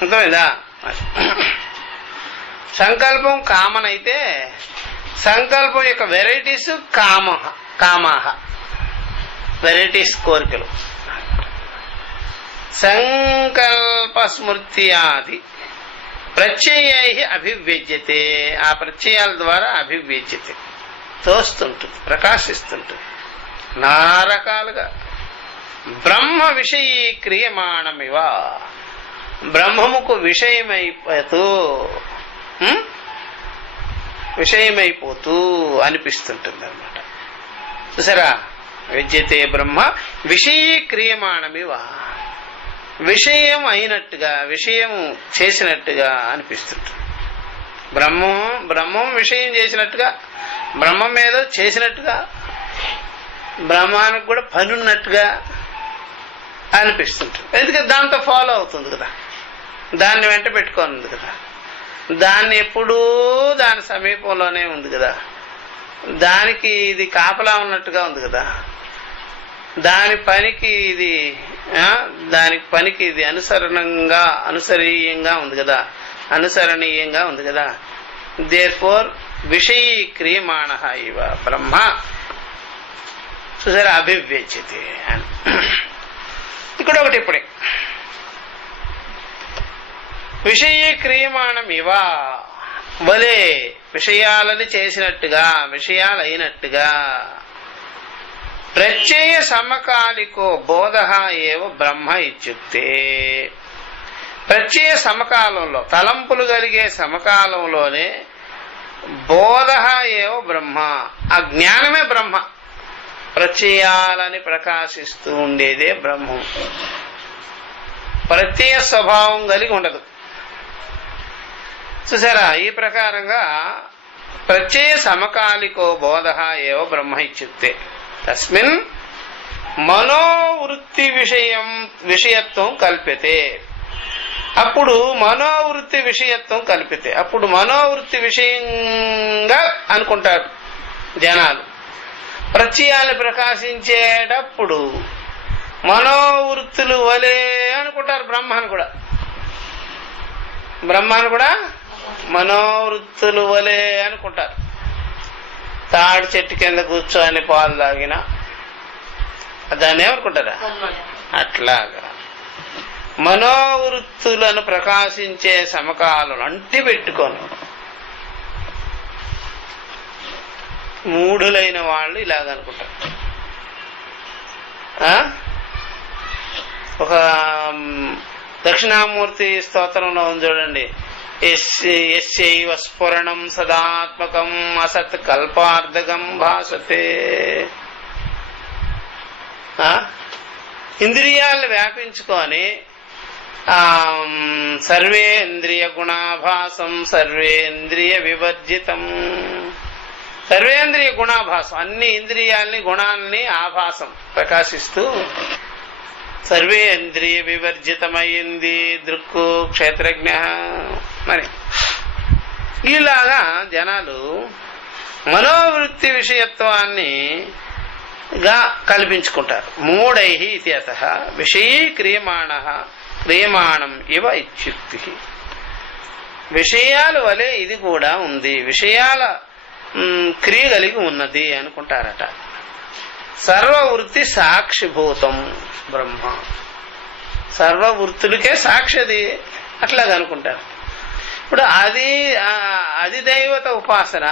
అర్థమైందా? సంకల్పం కామన్ అయితే సంకల్పం యొక్క వెరైటీస్ కామాహ, వెరైటీస్ కోరికలు. సంకల్ప స్మృత్యాది ప్రత్యయై అభివ్యజ్యతే. ఆ ప్రత్యయాల ద్వారా అభివ్యజ్యతే, తోస్తుంటుంది, ప్రకాశిస్తుంటుంది నానా రకాలుగా. బ్రహ్మ విషయీక్రియమాణమివ. బ్రహ్మముకు విషయమైపోతూ అనిపిస్తుంటుంది అనమాట. చూసారా, విద్యతే బ్రహ్మ విషయీక్రియమాణమివ. విషయం అయినట్టుగా, విషయం చేసినట్టుగా అనిపిస్తుంటుంది. బ్రహ్మం విషయం చేసినట్టుగా, బ్రహ్మం ఏదో చేసినట్టుగా, బ్రహ్మానికి కూడా పని ఉన్నట్టుగా అనిపిస్తుంటుంది. ఎందుకంటే దాంతో ఫాలో అవుతుంది కదా, దాన్ని వెంట పెట్టుకొని ఉంది కదా, దాన్ని ఎప్పుడూ దాని సమీపంలోనే ఉంది కదా, దానికి ఇది కాపలా ఉన్నట్టుగా ఉంది కదా. దాని పనికి ఇది దానికి పనికి ఇది అనుసరణీయంగా ఉంది కదా. దేర్ఫోర్ విషయీక్రియమాణ ఇవ బ్రహ్మ చూసారా అభివ్యజ్యతే అని. ఇక్కడ ఒకటి ఇప్పుడే విషయీక్రియమాణం ఇవ వలే విషయాలని చేసినట్టుగా విషయాలైనట్టుగా ప్రత్యయ సమకాలికో బోధ ఏవ బ్రహ్మ ఇత్యుక్తే. ప్రత్యయ సమకాలంలో తలంపులు కలిగే సమకాలంలోనే బోధ ఏవ బ్రహ్మ, ఆ జ్ఞానమే బ్రహ్మ. ప్రత్యయాలని ప్రకాశిస్తూ ఉండేదే బ్రహ్మం. ప్రత్యయ స్వభావం కలిగి ఉండదు. చూసారా, ఈ ప్రకారంగా ప్రత్యయ సమకాలికో బోధ ఏవ బ్రహ్మ ఇత్యుక్తే తస్మిన్ మనోవృత్తి విషయత్వం కల్పితే. అప్పుడు మనోవృత్తి విషయత్వం కల్పితే, అప్పుడు మనోవృత్తి విషయంగా అనుకుంటారు జనాలు. ప్రత్యయాలు ప్రకాశించేటప్పుడు మనోవృత్తులు వలే అనుకుంటారు. బ్రహ్మాన్ని కూడా మనోవృత్తులు వలే అనుకుంటారు. తాడి చెట్టు కింద కూర్చొని పాలు తాగిన దాన్ని ఏమనుకుంటారా? అట్లాగా మనోవృత్తులను ప్రకాశించే సమకాలం అంటి పెట్టుకొని మూఢులైన వాళ్ళు ఇలాగనుకుంటారు. ఒక దక్షిణామూర్తి స్తోత్రంలో ఉంది చూడండి, యస్యైవ స్ఫురణం సదాత్మకం అసత్ కల్పార్ధకం భాసతే. ఇంద్రియాలను వ్యాపించుకొని సర్వేంద్రియ గుణాభాసం సర్వేంద్రియ వివర్జితం. సర్వేంద్రియ గుణాభాసం, అన్ని ఇంద్రియాలని గుణాలని ఆభాసం ప్రకాశిస్తూ సర్వేంద్రియ వివర్జితమైంది దృక్కు క్షేత్రజ్ఞ. మరి ఇలాగా జనాలు మనోవృత్తి విషయత్వాన్ని కల్పించుకుంటారు. మూఢై ఇత్యత విషయీ క్రియమాణం ఇవ ఇత్యుక్తి. విషయాల వలె ఇది కూడా ఉంది, విషయాల క్రియ కలిగి ఉన్నది అనుకుంటారట. సర్వవృత్తి సాక్షిభూతం బ్రహ్మ, సర్వవృత్తులకే సాక్షిది అట్లాగా అనుకుంటారు. ఇప్పుడు అది దైవత ఉపాసన,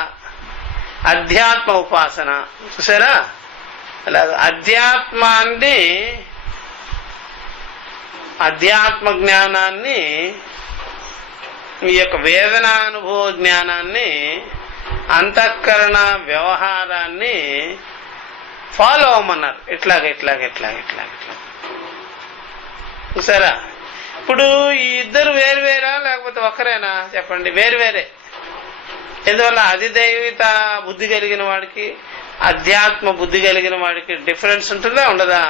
అధ్యాత్మ ఉపాసన. చూసారా, అలాగే అధ్యాత్మ జ్ఞానాన్ని, ఈ యొక్క వేదనానుభవ జ్ఞానాన్ని, అంతఃకరణ వ్యవహారాన్ని ఫాలో అవ్వమన్నారు. ఇట్లా చూసారా, ఇప్పుడు ఈ ఇద్దరు వేరువేరా లేకపోతే ఒక్కరేనా చెప్పండి? వేరువేరే. ఎందువల్ల అధిదైవిత బుద్ధి కలిగిన వాడికి అధ్యాత్మ బుద్ధి కలిగిన వాడికి డిఫరెన్స్ ఉంటుందా ఉండదా?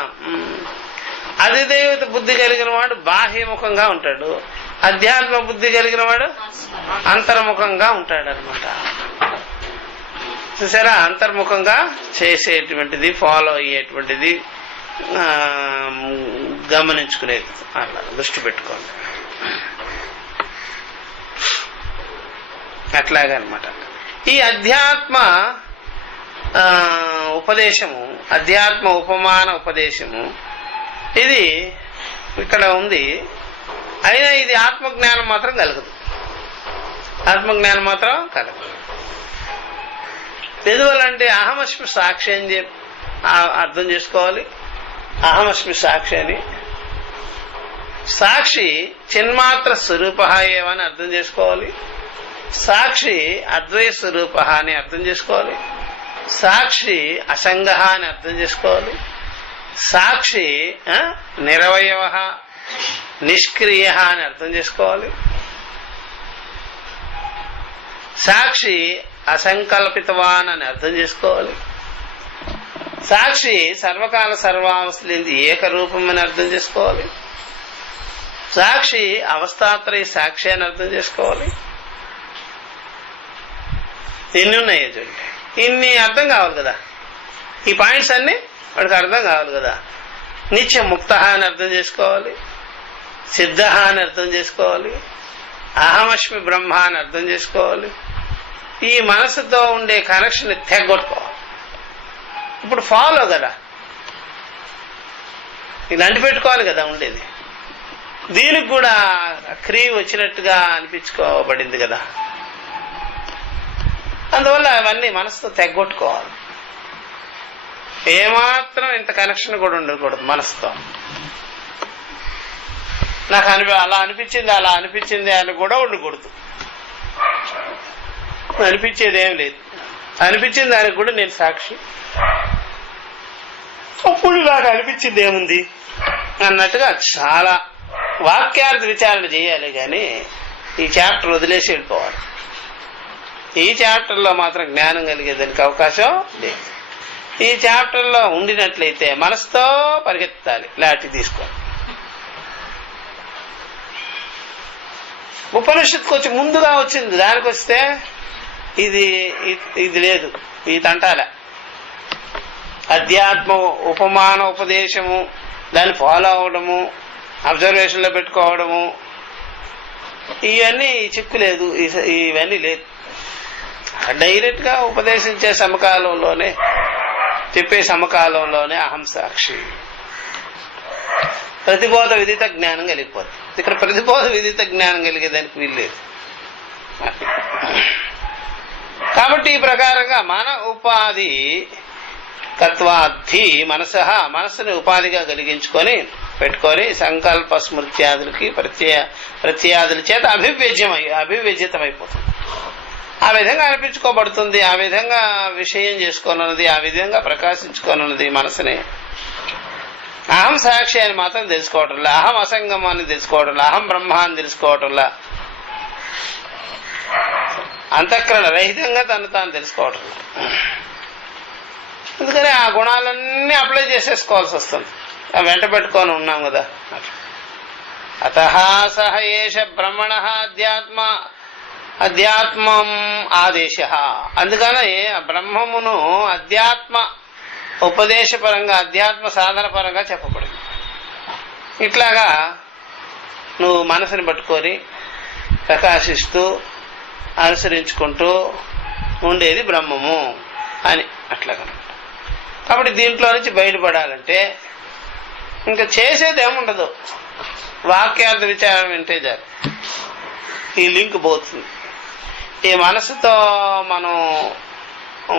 అధిదైవిత బుద్ధి కలిగిన వాడు బాహ్యముఖంగా ఉంటాడు, అధ్యాత్మ బుద్ధి కలిగిన వాడు అంతర్ముఖంగా ఉంటాడు అనమాట. చూసారా, అంతర్ముఖంగా చేసేటువంటిది, ఫాలో అయ్యేటువంటిది, గమనించుకునేది. అట్లా దృష్టి పెట్టుకోండి. అట్లాగే అనమాట. ఈ అధ్యాత్మ ఉపదేశము, అధ్యాత్మ ఉపమాన ఉపదేశము ఇది ఇక్కడ ఉంది. అయినా ఇది ఆత్మజ్ఞానం మాత్రం కలగదు. ఆత్మజ్ఞానం మాత్రం కలగదు. ఎందువల్లంటే అహమస్మి సాక్షి అని చెప్పి అర్థం చేసుకోవాలి. అహమస్మి సాక్షి అని, సాక్షి చిన్మాత్ర స్వరూప ఏవని అర్థం చేసుకోవాలి. సాక్షి అద్వైత స్వరూప అని అర్థం చేసుకోవాలి. సాక్షి అసంగ అని అర్థం చేసుకోవాలి. సాక్షి నిరవయవ నిష్క్రియ అని అర్థం చేసుకోవాలి. సాక్షి అసంకల్పితవాన్ అని అర్థం చేసుకోవాలి. సాక్షి సర్వకాల సర్వావస్థలంది ఏకరూపం అని అర్థం చేసుకోవాలి. సాక్షి అవస్థాత్రయ సాక్షి అని అర్థం చేసుకోవాలి. ఇన్ని ఉన్నాయి చూడండి. ఇన్ని అర్థం కావాలి కదా. ఈ పాయింట్స్ అన్ని వాడికి అర్థం కావాలి కదా. నిత్య ముక్త అని అర్థం చేసుకోవాలి, సిద్ధ అని అర్థం చేసుకోవాలి, అహమస్మి బ్రహ్మ అని అర్థం చేసుకోవాలి. ఈ మనసుతో ఉండే కనెక్షన్ తెగొట్టుకోవాలి. ఇప్పుడు ఫాలో కదా, ఇలాంటి పెట్టుకోవాలి కదా ఉండేది. దీనికి కూడా క్రియ వచ్చినట్టుగా అనిపించుకోబడింది కదా. అందువల్ల అవన్నీ మనసుతో తెగొట్టుకోవాలి. ఏమాత్రం ఇంత కనెక్షన్ కూడా ఉండకూడదు మనసుతో. నాకు అలా అనిపించింది అని కూడా ఉండకూడదు. అనిపించేది ఏం లేదు, అనిపించింది దానికి కూడా నేను సాక్షి. అప్పుడు నాకు అనిపించింది ఏముంది అన్నట్టుగా చాలా వాక్యార్థ విచారణ చేయాలి. కానీ ఈ చాప్టర్ వదిలేసి వెళ్ళిపోవాలి. ఈ చాప్టర్లో మాత్రం జ్ఞానం కలిగేదానికి అవకాశం లేదు. ఈ చాప్టర్లో ఉండినట్లయితే మనసుతో పరిగెత్తాలి, లాఠీ తీసుకోవాలి. ఉపనిషత్తుకు వచ్చి ముందుగా వచ్చింది, దానికి వస్తే ఇది లేదు. ఈ తంటాల అధ్యాత్మ ఉపమాన ఉపదేశము, దాన్ని ఫాలో అవడము, అబ్జర్వేషన్లో పెట్టుకోవడము, ఇవన్నీ చిక్కు లేదు. ఇవన్నీ లేదు. డైరెక్ట్ గా ఉపదేశించే సమకాలంలోనే, చెప్పే సమకాలంలోనే అహం సాక్షి, ప్రతిబోధ విదిత జ్ఞానం కలిగిపోతుంది. ఇక్కడ ప్రతిబోధ విదిత జ్ఞానం కలిగేదానికి వీల్లేదు. కాబట్టి ఈ ప్రకారంగా మన ఉపాధి తత్వాద్ధి మనసుని ఉపాధిగా కలిగించుకొని పెట్టుకొని సంకల్ప స్మృత్యాదులకి ప్రత్యయాదుల చేత అభివ్యజ్యతమైపోతుంది. ఆ విధంగా అనిపించుకోబడుతుంది, ఆ విధంగా విషయం చేసుకోనున్నది, ఆ విధంగా ప్రకాశించుకోనున్నది మనసుని. అహం సాక్షి అని మాత్రం తెలుసుకోవటంలా, అహం అసంగం అని తెలుసుకోవటంలా, అహం బ్రహ్మ అని తెలుసుకోవటంలా, అంతఃకరణ రహితంగా తను తాను తెలుసుకోవటంలా. అందుకని ఆ గుణాలన్నీ అప్లై చేసేసుకోవాల్సి వస్తుంది. వెంట పెట్టుకొని ఉన్నాం కదా. అతః సహ ఏష బ్రహ్మణ అధ్యాత్మం ఆదేశ. అందుకని బ్రహ్మమును అధ్యాత్మ ఉపదేశపరంగా, అధ్యాత్మ సాధన పరంగా చెప్పబడింది. ఇట్లాగా నువ్వు మనసుని పట్టుకొని ప్రకాశిస్తూ అనుసరించుకుంటూ ఉండేది బ్రహ్మము అని అట్లాగా. కాబట్టి దీంట్లో నుంచి బయటపడాలంటే ఇంకా చేసేది ఏముండదు, వాక్యార్థ విచారం వింటే చాలు. ఈ లింక్ పోతుంది. ఈ మనసుతో మనం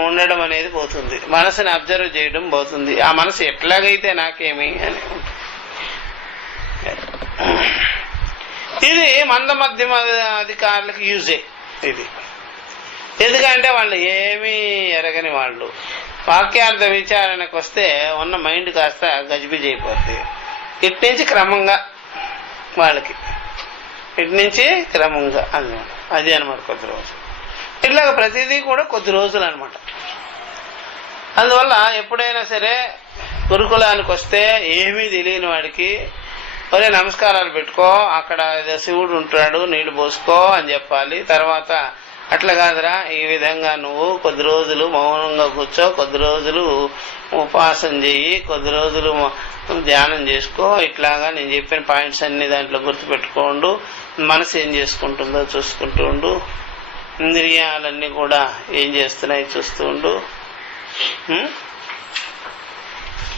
ఉండడం అనేది పోతుంది, మనసుని అబ్జర్వ్ చేయడం పోతుంది. ఆ మనసు ఎట్లాగైతే నాకేమి అని ఉంటుంది. ఇది మంద మధ్యమ అధికారులకు యూజే. ఇది ఎందుకంటే వాళ్ళు ఏమీ ఎరగని వాళ్ళు. వాక్యార్థ విచారణకు వస్తే ఉన్న మైండ్ కాస్త గజిబిజి అయిపోతుంది. ఇటు నుంచి క్రమంగా వాళ్ళకి, ఇటు నుంచి క్రమంగా అది అనమాట కొద్ది రోజులు. ఇట్లాగ ప్రతిదీ కూడా కొద్ది రోజులు అనమాట. అందువల్ల ఎప్పుడైనా సరే గురుకులానికి వస్తే ఏమీ తెలియని వాడికి ఒరే నమస్కారాలు పెట్టుకో, అక్కడ శివుడు ఉంటాడు నీళ్లు పోసుకో అని చెప్పాలి. తర్వాత అట్లా కాదురా, ఈ విధంగా నువ్వు కొద్ది రోజులు మౌనంగా కూర్చో, కొద్ది రోజులు ఉపాసన చెయ్యి, కొద్ది రోజులు ధ్యానం చేసుకో, ఇట్లాగా నేను చెప్పిన పాయింట్స్ అన్ని దాంట్లో గుర్తుపెట్టుకోండు, మనసు ఏం చేసుకుంటుందో చూసుకుంటూ ఉండు, ఇంద్రియాలన్నీ కూడా ఏం చేస్తున్నాయి చూస్తూ ఉండు.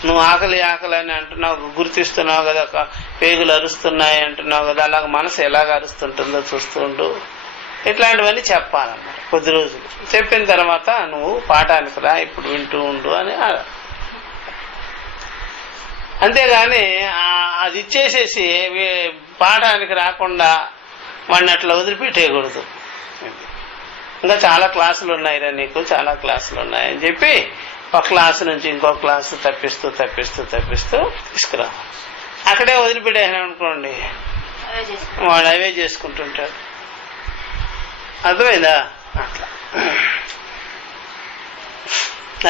నువ్వు ఆకలి అని అంటున్నావు, గుర్తిస్తున్నావు కదా, పేగులు అరుస్తున్నాయి అంటున్నావు కదా, అలాగ మనసు ఎలాగ అరుస్తుంటుందో చూస్తూ ఉండు. ఇట్లాంటివన్నీ చెప్పాలన్నమాట. కొద్ది రోజులు చెప్పిన తర్వాత నువ్వు పాఠానికి రా, ఇప్పుడు వింటూ ఉండు అని. అంతేగాని అది ఇచ్చేసేసి పాఠానికి రాకుండా వాడిని అట్లా వదిలిపెట్టేయకూడదు. ఇంకా చాలా క్లాసులు ఉన్నాయిరా నీకు, చాలా క్లాసులు ఉన్నాయని చెప్పి ఒక క్లాసు నుంచి ఇంకో క్లాసు తప్పిస్తూ తీసుకురా. అక్కడే వదిలిపెట్టేసాను అనుకోండి, వాడు అవే చేసుకుంటుంటాడు. అర్థమైందా? అట్లా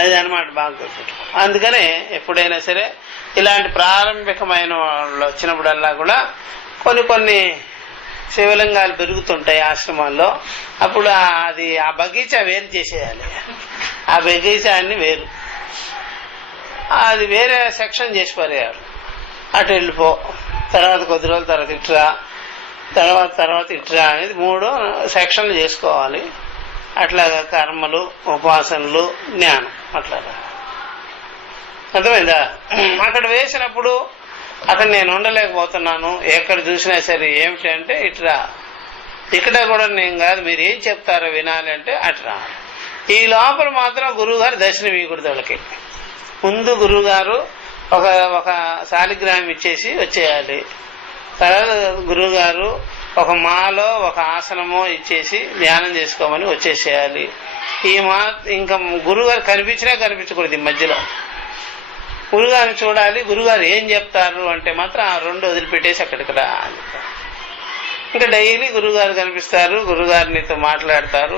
అది అనమాట. బాగా గుర్తుపెట్టుకో. అందుకనే ఎప్పుడైనా సరే ఇలాంటి ప్రారంభికమైన వాళ్ళు వచ్చినప్పుడల్లా కూడా కొన్ని శివలింగాలు పెరుగుతుంటాయి ఆశ్రమాల్లో. అప్పుడు ఆ బగీచా వేరు చేసేయాలి. ఆ బగీచాన్ని వేరు అది వేరే సెక్షన్ చేసి పారేయాలి. అటు వెళ్ళిపో, తర్వాత కొద్ది రోజుల తర్వాత ఇట్రా, తర్వాత ఇట్రా అనేది 3 సెక్షన్లు చేసుకోవాలి. అట్లాగా కర్మలు, ఉపాసనలు, జ్ఞానం అట్లాగా. అర్థమైందా? అక్కడ వేసినప్పుడు అక్కడ నేను ఉండలేకపోతున్నాను, ఎక్కడ చూసినా సరే ఏమిటి అంటే ఇట్రా, ఇక్కడ కూడా నేను కాదు, మీరు ఏం చెప్తారో వినాలి అంటే అట్రా. ఈ లోపల మాత్రం గురువుగారు దర్శనం ఇవ్వకూడదు వాళ్ళకి. ముందు గురువుగారు ఒక శాలిగ్రామం ఇచ్చేసి వచ్చేయాలి. తర్వాత గురువుగారు ఒక మాలో ఒక ఆసనమో ఇచ్చేసి ధ్యానం చేసుకోమని వచ్చేసేయాలి. ఇంకా గురువుగారు కనిపించినా కనిపించకూడదు. ఈ మధ్యలో గురుగారిని చూడాలి. గురుగారు ఏం చెప్తారు అంటే మాత్రం ఆ 2 వదిలిపెట్టేసి అక్కడికి రా. ఇంకా డైలీ గురుగారు కనిపిస్తారు, గురుగారు నీతో మాట్లాడతారు,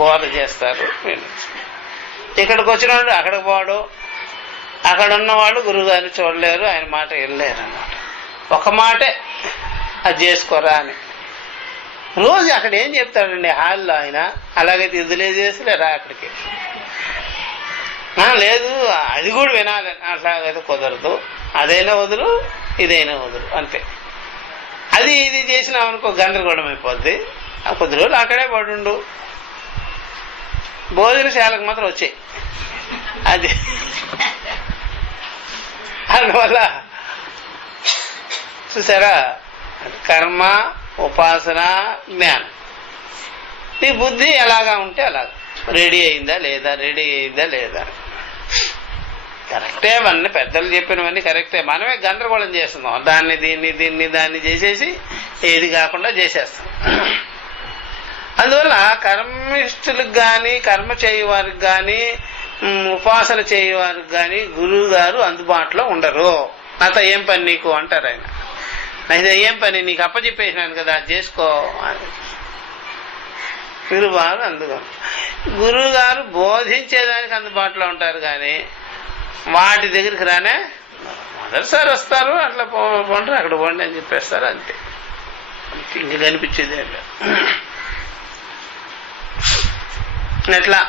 బోధ చేస్తారు. ఇక్కడికి వచ్చిన వాళ్ళు అక్కడికి పోవడం, అక్కడ ఉన్నవాళ్ళు గురుగారిని చూడలేరు, ఆయన మాట వెళ్ళలేరు అన్నమాట. ఒక మాటే అది చేసుకోరా అని. రోజు అక్కడ ఏం చెప్తాడండి హాల్లో ఆయన, అలాగైతే ఇదిలే చేసిలేరా అక్కడికి. లేదు అది కూడా వినాలి, అట్లాగైతే కుదరదు. అదైనా వదులు, ఇదైనా వదులు, అంతే. అది ఇది చేసినామనుకో గందరగోళం అయిపోద్ది. ఆ కొద్ది రోజులు అక్కడే పడుండు, భోజనశాలకు మాత్రం వచ్చాయి. అది అందువల్ల చూసారా, కర్మ, ఉపాసన, జ్ఞానం. నీ బుద్ధి ఎలాగా ఉంటే అలాగా. రెడీ అయిందా లేదా కరెక్టే. అవన్నీ పెద్దలు చెప్పినవన్నీ కరెక్టే. మనమే గందరగోళం చేస్తున్నాం. దాన్ని చేసేసి ఏది కాకుండా చేసేస్తాం. అందువల్ల కర్మిష్ఠులకు కానీ, కర్మ చేయవారికి కానీ, ఉపాసన చేయవారికి కానీ గురువు గారు అందుబాటులో ఉండరు. నాతో ఏం పని నీకు అంటారు ఆయన. అయితే ఏం పని, నీకు అప్పచెప్పేసినాను కదా చేసుకో అని గురువారు. అందుకు గురువు గారు బోధించేదానికి అందుబాటులో ఉంటారు కానీ వాటి దగ్గరికి రానే. మొదటిసారి వస్తారు, అట్లా పోంటారు, అక్కడ పోండి అని చెప్పేస్తారు, అంతే. ఇంక కనిపించేది ఎట్లా.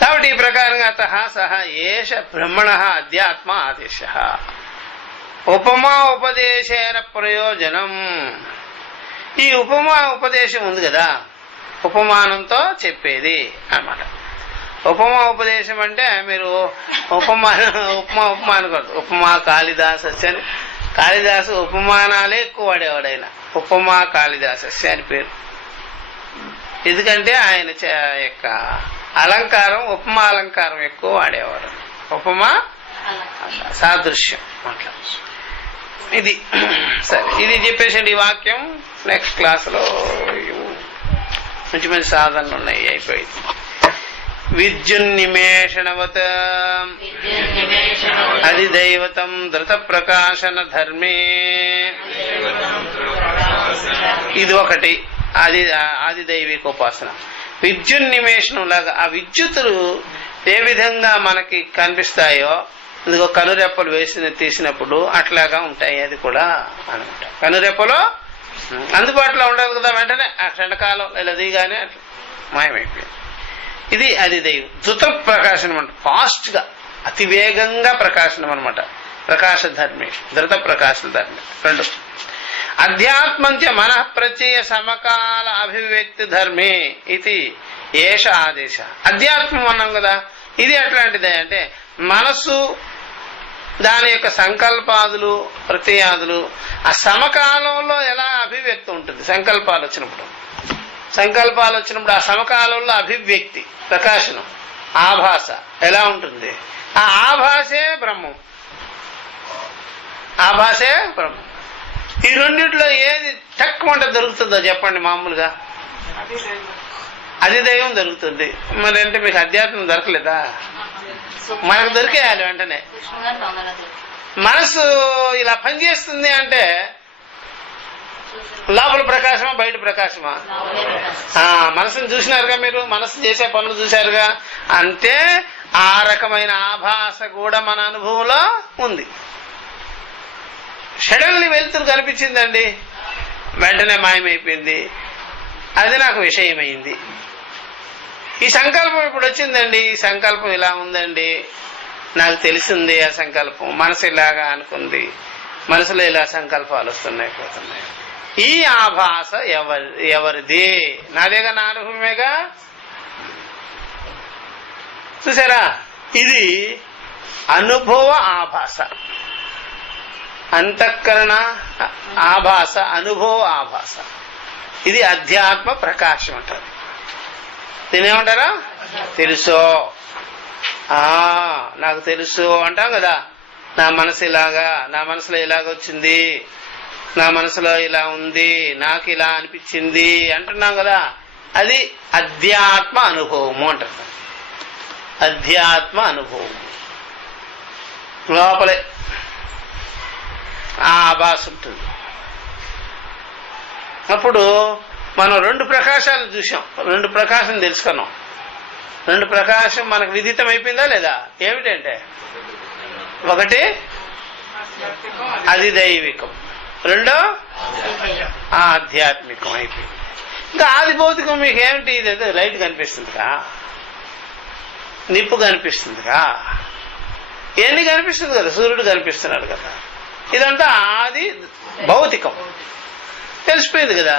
కాబట్టి ఈ ప్రకారంగా సహ ఏష బ్రహ్మణ అధ్యాత్మ ఆదేశ ఉపమా ఉపదేశేన ప్రయోజనం. ఈ ఉపమా ఉపదేశం ఉంది కదా, ఉపమానంతో చెప్పేది అన్నమాట. ఉపమా ఉపదేశం అంటే మీరు ఉపమా అనుకోండి. ఉపమా కాళిదాసస్య అని, కాళిదాసు ఉపమానాలే ఎక్కువ వాడేవాడు. ఉపమా కాళిదాసస్య అని పేరు. ఎందుకంటే ఆయన యొక్క అలంకారం, ఉపమా అలంకారం ఎక్కువ వాడేవాడు. ఉపమా సాదృశ్యం అట్లా. ఇది సరే, ఇది చెప్పేసండి ఈ వాక్యం. నెక్స్ట్ క్లాసులో మంచి మంచి సాధనలు ఉన్నాయి. అయిపోయింది. విద్యున్నిమేషణవత అధిదైవతం ధృత ప్రకాశన ధర్మే. ఇది ఒకటి, ఆది దైవిక ఉపాసన. విద్యున్నిమేషణం లాగా ఆ విద్యుత్తులు ఏ విధంగా మనకి కనిపిస్తాయో, ఇందుకో కనురెప్పలు తీసినప్పుడు అట్లాగా ఉంటాయి. అది కూడా అనమాట. కనురెప్పలో అందుబాటులో ఉండదు కదా, వెంటనే ఆ క్షణకాలం ఇలా దిగానే అట్లా మాయమైపోయింది. ఇది అది దైవం. ధృత ప్రకాశనం అంట, ఫాస్ట్ గా, అతి వేగంగా ప్రకాశనం అనమాట. ప్రకాశ ధర్మే, ధృత ప్రకాశ ధర్మే. 2 అధ్యాత్మంచ మనః ప్రత్యయ సమకాల అభివ్యక్తి ధర్మే ఇది ఏష ఆదేశ. అధ్యాత్మం అన్నాం కదా, ఇది ఎట్లాంటిది అంటే మనస్సు, దాని యొక్క సంకల్పాదులు, ప్రత్యయాదులు ఆ సమకాలంలో ఎలా అభివ్యక్తి ఉంటుంది. సంకల్పాలు వచ్చినప్పుడు ఆ సమకాలంలో అభివ్యక్తి, ప్రకాశనం, ఆభాస ఎలా ఉంటుంది. ఆ ఆభాసే బ్రహ్మం. ఈ రెండిట్లో ఏది తక్కువ దొరుకుతుందో చెప్పండి. మామూలుగా అది దైవం దొరుకుతుంది. మరి అంటే మీకు అధ్యాత్మం దొరకలేదా? మనకు దొరికేయాలి వెంటనే. మనసు ఇలా పనిచేస్తుంది అంటే లోపల ప్రకాశమా, బయట ప్రకాశమా? మనసును చూసినారుగా మీరు, మనసు చేసే పనులు చూశారుగా. అంటే ఆ రకమైన ఆభాస కూడా మన అనుభవంలో ఉంది. సడన్లీ వెలుతురు కనిపించిందండి, వెంటనే మాయమైపోయింది. అది నాకు విషయమైంది. ఈ సంకల్పం ఇప్పుడు వచ్చిందండి, ఈ సంకల్పం ఇలా ఉందండి, నాకు తెలిసింది ఆ సంకల్పం, మనసు ఇలాగా అనుకుంది, మనసులో ఇలా సంకల్పాలు వస్తున్నాయి పోతున్నాయి. ఈ ఆభాస ఎవరిది? నాదేగా, నా అనుభవమేగా. చూసారా, ఇది అనుభవ ఆభాస, అంతఃకరణ ఆభాస, అనుభవ ఆభాస. ఇది అధ్యాత్మ ప్రకాశం అంటారు. దీనేమంటారా? తెలుసో, నాకు తెలుసు అంటాం కదా. నా మనసు ఇలాగా, నా మనసులో ఇలాగొచ్చింది, నా మనసులో ఇలా ఉంది, నాకు ఇలా అనిపించింది అంటున్నాం కదా. అది అధ్యాత్మ అనుభవము అంటారు. అధ్యాత్మ అనుభవం లోపలే ఆ ఆభాస ఉంటుంది. అప్పుడు మనం రెండు ప్రకాశాలు చూసాం, రెండు ప్రకాశం తెలుసుకున్నాం. రెండు ప్రకాశం మనకు విదితం అయిపోయిందా లేదా? ఏమిటంటే, ఒకటి అది దైవికం, రెండో ఆధ్యాత్మికం అయిపోయింది. ఇంకా ఆది భౌతికం మీకు ఏమిటి? ఇది లైట్ కనిపిస్తుందిగా, నిప్పు కనిపిస్తుందిగా, ఎన్ని కనిపిస్తుంది కదా, సూర్యుడు కనిపిస్తున్నాడు కదా. ఇదంతా ఆది భౌతికం తెలిసిపోయింది కదా.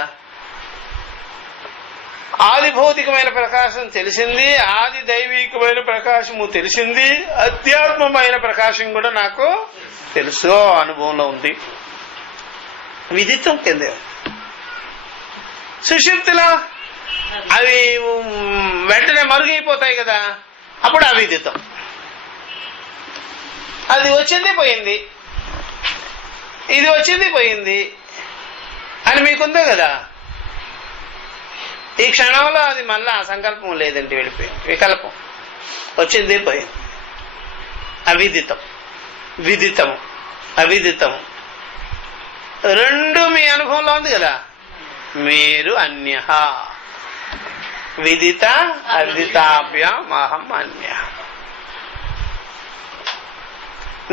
ఆది భౌతికమైన ప్రకాశం తెలిసింది, ఆది దైవికమైన ప్రకాశము తెలిసింది, అధ్యాత్మమైన ప్రకాశం కూడా నాకు తెలుసు, అనుభవంలో ఉంది. విదితం కిందే. సుషుప్తిలో అవి వెంటనే మరుగైపోతాయి కదా, అప్పుడు అవిదితం. అది వచ్చింది పోయింది, ఇది వచ్చింది పోయింది అని మీకుందే కదా. ఈ క్షణంలో అది మళ్ళా సంకల్పం లేదండి, వెళ్ళిపోయింది. వికల్పం వచ్చింది పోయింది. అవిదితం, విదితము, అవిదితము రెండు మీ అనుభవంలో ఉంది కదా. మీరు అన్య, విదిత అవిదితాభ్యాం అహం అన్య.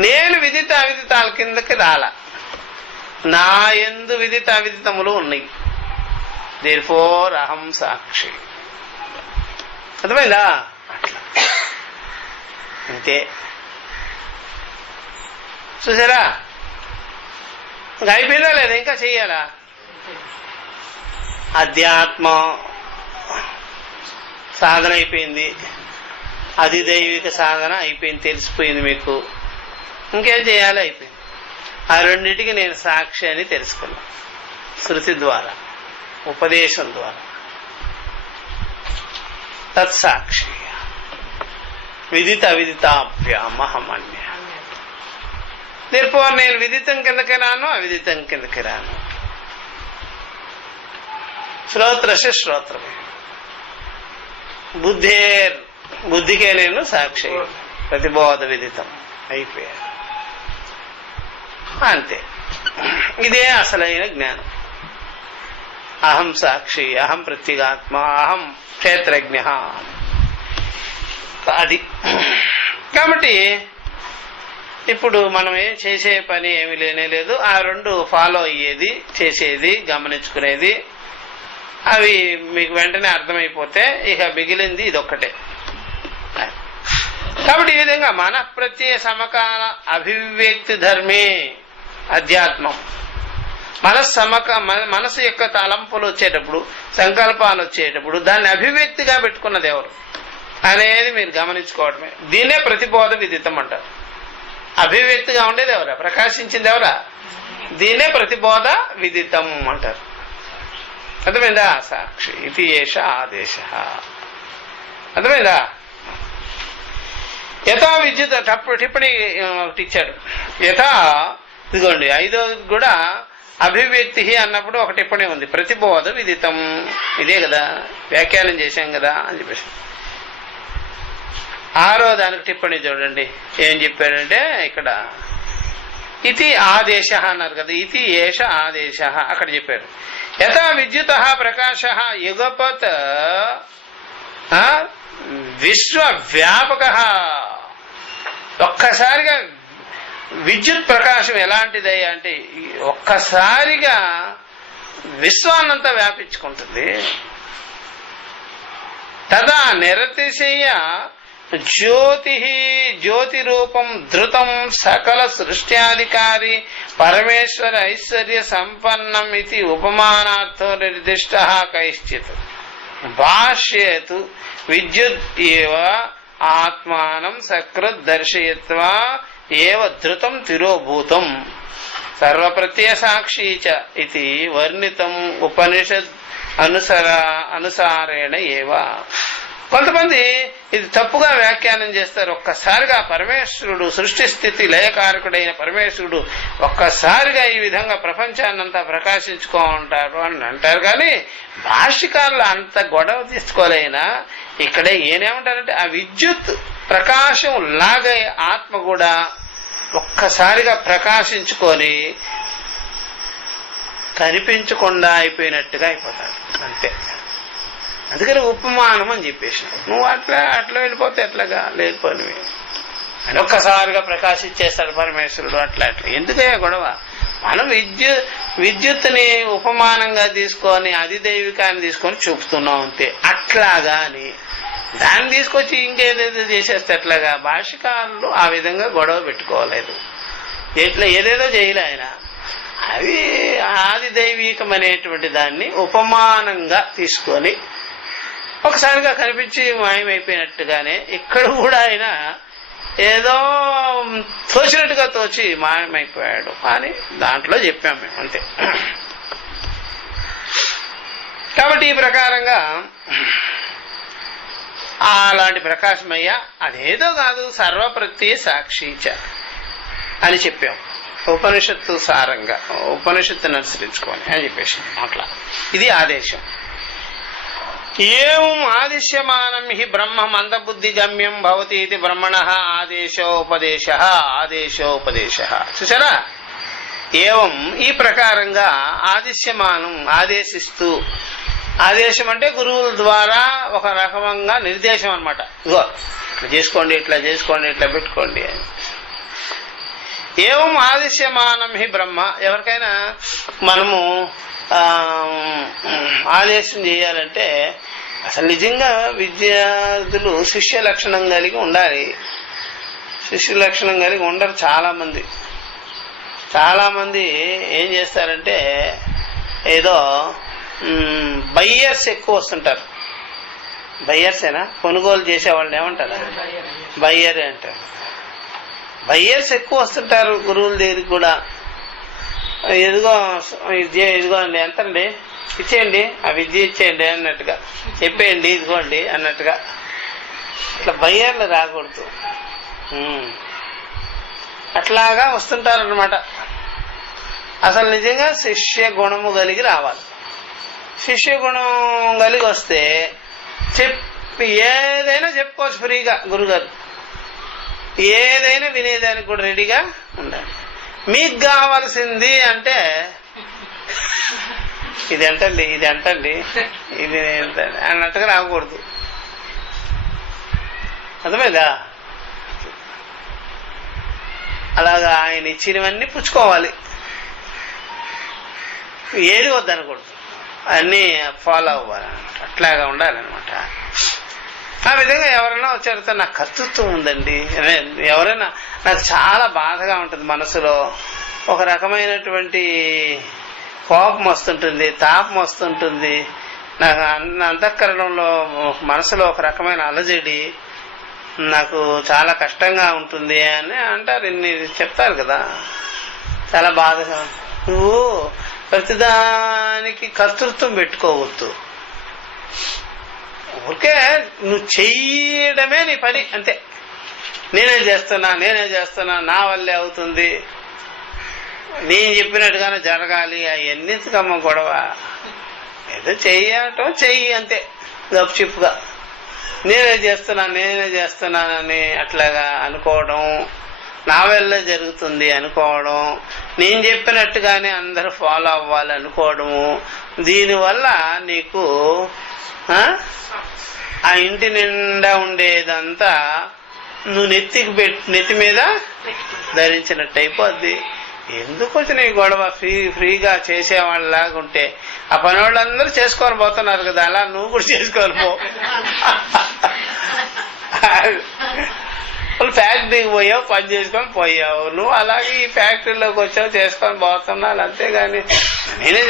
నేను విదిత అవిదితాల కిందకి రాల, నా యందు విదిత అవిదితములు ఉన్నాయి. దేర్ఫోర్ అహం సాక్షి. అర్థమైందా? అట్లా అంతే. చూసారా, ఇంకా అయిపోయిందా లేదా? ఇంకా చెయ్యాలా? అధ్యాత్మ సాధన అయిపోయింది, అది దైవిక సాధన అయిపోయింది, తెలిసిపోయింది మీకు. ఇంకేం చేయాలి? అయిపోయింది. ఆ రెండింటికి నేను సాక్షి అని తెలుసుకున్నా, శృతి ద్వారా, ఉపదేశం ద్వారా. తత్సాక్షి విదిత అవిదితాభ్యాం అహం అన్య. దీర్ఘ నేను విదితం కిందకి రాను, అవిదితం కిందకి రాను. శ్రోత్రశ శ్రోత్రమే, బుద్ధికే నేను సాక్షి, ప్రతిబోధ విదితం అయిపోయాను. అంతే. ఇదే అసలైన జ్ఞానం. అహం సాక్షి, అహం ప్రత్యేగాత్మ, అహం క్షేత్రజ్ఞ. అది కాబట్టి ఇప్పుడు మనం ఏం చేసే పని ఏమి లేనే లేదు. ఆ రెండు ఫాలో అయ్యేది, చేసేది, గమనించుకునేది, అవి మీకు వెంటనే అర్థమైపోతే ఇక మిగిలింది ఇదొక్కటే. కాబట్టి ఈ విధంగా మన ప్రత్యయ సమకాల అభివ్యక్తి ధర్మే అధ్యాత్మం. మనసు యొక్క తలంపులు వచ్చేటప్పుడు, సంకల్పాలు వచ్చేటప్పుడు దాన్ని అభివ్యక్తిగా పెట్టుకున్నది ఎవరు అనేది మీరు గమనించుకోవడమే. దీన్నే ప్రతిబోధ విదితం అంటారు. అభివ్యక్తిగా ఉండేది ఎవరా? ప్రకాశించింది ఎవరా? దీన్నే ప్రతిబోధ విదితం అంటారు. అర్థమైందా? సాక్షి ఇది ఏష ఆదేశ. అర్థమైందా? యథా విద్యుత్ టిప్పణి ఒకటి ఇచ్చాడు. యథా, ఇదిగోండి, ఐదోది కూడా అభివ్యక్తి అన్నప్పుడు ఒక టిప్పణి ఉంది, ప్రతిబోధ విదితం. ఇదే కదా వ్యాఖ్యానం చేశాం కదా అని చెప్పేసి. ఆరో దానికి టిప్పణి చూడండి ఏం చెప్పాడంటే, ఇక్కడ ఇది ఆదేశ అన్నారు కదా, ఇది ఏష ఆదేశ అక్కడ చెప్పాడు. యథా విద్యుత ప్రకాశ యుగపత్ విశ్వవ్యాపక. ఒక్కసారిగా విద్యుత్ ప్రకాశం ఎలాంటిది అంటే ఒక్కసారిగా విశ్వాన్నంతా వ్యాపించుకుంటుంది. తదా నిరతిశయ జ్యోతి జ్యోతి రూపం ధృతం సకల సృష్ట్యాధికారి పరమేశ్వర ఐశ్వర్య సంపన్నం ఇది ఉపమానార్థో నిర్దిష్ట కైశ్చిత్ భాష్యేతు విద్యుత్ ఏవ ఆత్మానం సకృత్ దర్శయత్వా ఏవ ధృతం తిరోభూతం సర్వప్రత్యయ సాక్షి చ ఇది వర్ణితం ఉపనిషద్ అనుసారేణ ఏవ. కొంతమంది ఇది తప్పుగా వ్యాఖ్యానం చేస్తారు. ఒక్కసారిగా పరమేశ్వరుడు సృష్టి స్థితి లయకారకుడైన పరమేశ్వరుడు ఒక్కసారిగా ఈ విధంగా ప్రపంచాన్నంతా ప్రకాశించుకుంటారు అని అంటారు. కానీ భాష్యకారులు అంత గొడవ తీసుకోలేనా ఇక్కడ ఏనేమంటారంటే ఆ విద్యుత్ ప్రకాశం లాగే ఆత్మ కూడా ఒక్కసారిగా ప్రకాశించుకొని కనిపించకుండా అయిపోయినట్టుగా అయిపోతాడు అంతే. అందుకని ఉపమానం అని చెప్పేసి నువ్వు అట్లా వెళ్ళిపోతే ఎట్లాగా లేకపోయినవి అని ఒక్కసారిగా ప్రకాశించేస్తాడు పరమేశ్వరుడు. అట్లా ఎందుకయ్యా గొడవ? మనం విద్యుత్తుని ఉపమానంగా తీసుకొని అధిదైవికాన్ని తీసుకొని చూపుతున్నాం అంతే. అట్లాగా అని దాన్ని తీసుకొచ్చి ఇంకేదేదో చేసేస్తే ఎట్లాగా? భాష్యకారులు ఆ విధంగా గొడవ పెట్టుకోలేదు. ఎట్లా ఏదేదో చేయలే ఆయన. అవి ఆదిదైవికం అనేటువంటి దాన్ని ఉపమానంగా తీసుకొని ఒకసారిగా కనిపించి మాయమైపోయినట్టుగానే ఇక్కడ కూడా ఆయన ఏదో తోచినట్టుగా తోచి మాయమైపోయాడు అని దాంట్లో చెప్పాం మేము అంతే. కాబట్టి ఈ ప్రకారంగా అలాంటి ప్రకాశమయ్యా అదేదో కాదు సర్వప్రత్యయ సాక్షిచ అని చెప్పాం. ఉపనిషత్తు సారంగా ఉపనిషత్తుని అనుసరించుకోని అని చెప్పేసి అట్లా ఇది ఆదేశం. ఏం ఆదిశ్యమానం హి బ్రహ్మ మందబుద్ధి గమ్యం భవతి ఇది బ్రహ్మణ ఆదేశోపదేశ ఆదేశోపదేశ. చూసారా? ఏవం ఈ ప్రకారంగా ఆదిశ్యమానం ఆదేశిస్తూ, ఆదేశం అంటే గురువుల ద్వారా ఒక రకంగా నిర్దేశం అన్నమాట. ఇగో ఇట్లా చేసుకోండి, ఇట్లా చేసుకోండి, ఇట్లా పెట్టుకోండి అని. ఏవం ఆదేశ్యమానం హి బ్రహ్మ. ఎవరికైనా మనము ఆదేశం చేయాలంటే అసలు నిజంగా విద్యార్థులు శిష్య లక్షణం కలిగి ఉండాలి. శిష్య లక్షణం కలిగి ఉండరు చాలా మంది ఏం చేస్తారంటే ఏదో బయ్యర్స్ ఎక్కువ వస్తుంటారు. బయ్యర్సేనా? కొనుగోలు చేసేవాళ్ళని ఏమంటారా? బయ్యరే అంటారు. బయ్యర్స్ ఎక్కువ వస్తుంటారు గురువుల దగ్గరికి కూడా. ఇదిగో అండి, ఎంతండి ఇచ్చేయండి, ఆ విద్య ఇచ్చేయండి అన్నట్టుగా, చెప్పేయండి ఇదిగోండి అన్నట్టుగా. ఇట్లా బయ్యర్లు రాకూడదు. అట్లాగా వస్తుంటారన్నమాట. అసలు నిజంగా శిష్య గుణము కలిగి రావాలి. శిష్య గుణం కలిగి వస్తే ఏదైనా చెప్పుకోవచ్చు ఫ్రీగా. గురుగారు ఏదైనా వినేదానికి కూడా రెడీగా ఉండాలి. మీకు కావాల్సింది అంటే ఇది ఎంతండి, ఇది ఎంతండి, ఇది ఎంతండి అన్నట్టుగా రాకూడదు. అర్థమైందా? అలాగా ఆయన ఇచ్చినవన్నీ పుచ్చుకోవాలి. ఏది వద్దనకూడదు, అన్నీ ఫాలో అవ్వాలి. అట్లాగా ఉండాలన్నమాట. ఆ విధంగా ఎవరైనా వచ్చారితో నాకు కర్తృత్వం ఉందండి, ఎవరైనా నాకు చాలా బాధగా ఉంటుంది, మనసులో ఒక రకమైనటువంటి కోపం వస్తుంటుంది, తాపం వస్తుంటుంది, నాకు అంతఃకరణంలో మనసులో ఒక రకమైన అలజడి, నాకు చాలా కష్టంగా ఉంటుంది అని అంటారు. ఇన్ని చెప్తారు కదా, చాలా బాధగా. నువ్వు ప్రతిదానికి కర్తృత్వం పెట్టుకోవద్దు. ఊరికే నువ్వు చెయ్యడమే నీ పని అంతే. నేనే చేస్తున్నా, నా వల్లే అవుతుంది, నేను చెప్పినట్టుగానే జరగాలి, అవన్నీకమ్మ గొడవ. ఏదో చెయ్యటం చెయ్యి అంతే, గప్చిప్గా. నేనే చేస్తున్నానని అట్లాగా అనుకోవడం, నా వల్లే జరుగుతుంది అనుకోవడం, నేను చెప్పినట్టుగానే అందరూ ఫాలో అవ్వాలి అనుకోవడము. దీనివల్ల నీకు ఆ ఇంటి నిండా ఉండేదంతా నువ్వు నెత్తి మీద ధరించినట్టు అయిపోద్ది. ఎందుకు వచ్చిన ఈ గొడవ? ఫ్రీగా చేసేవాళ్ళలాగా ఉంటే ఆ పని వాళ్ళందరూ చేసుకొని పోతున్నారు కదా, అలా నువ్వు కూడా చేసుకొని పో. ఫ్యాక్టరీకి పోయావు, పని చేసుకొని పోయావు. నువ్వు అలాగే ఈ ఫ్యాక్టరీలోకి వచ్చావు, చేసుకొని పోతున్నావు. అంతేగాని నేనే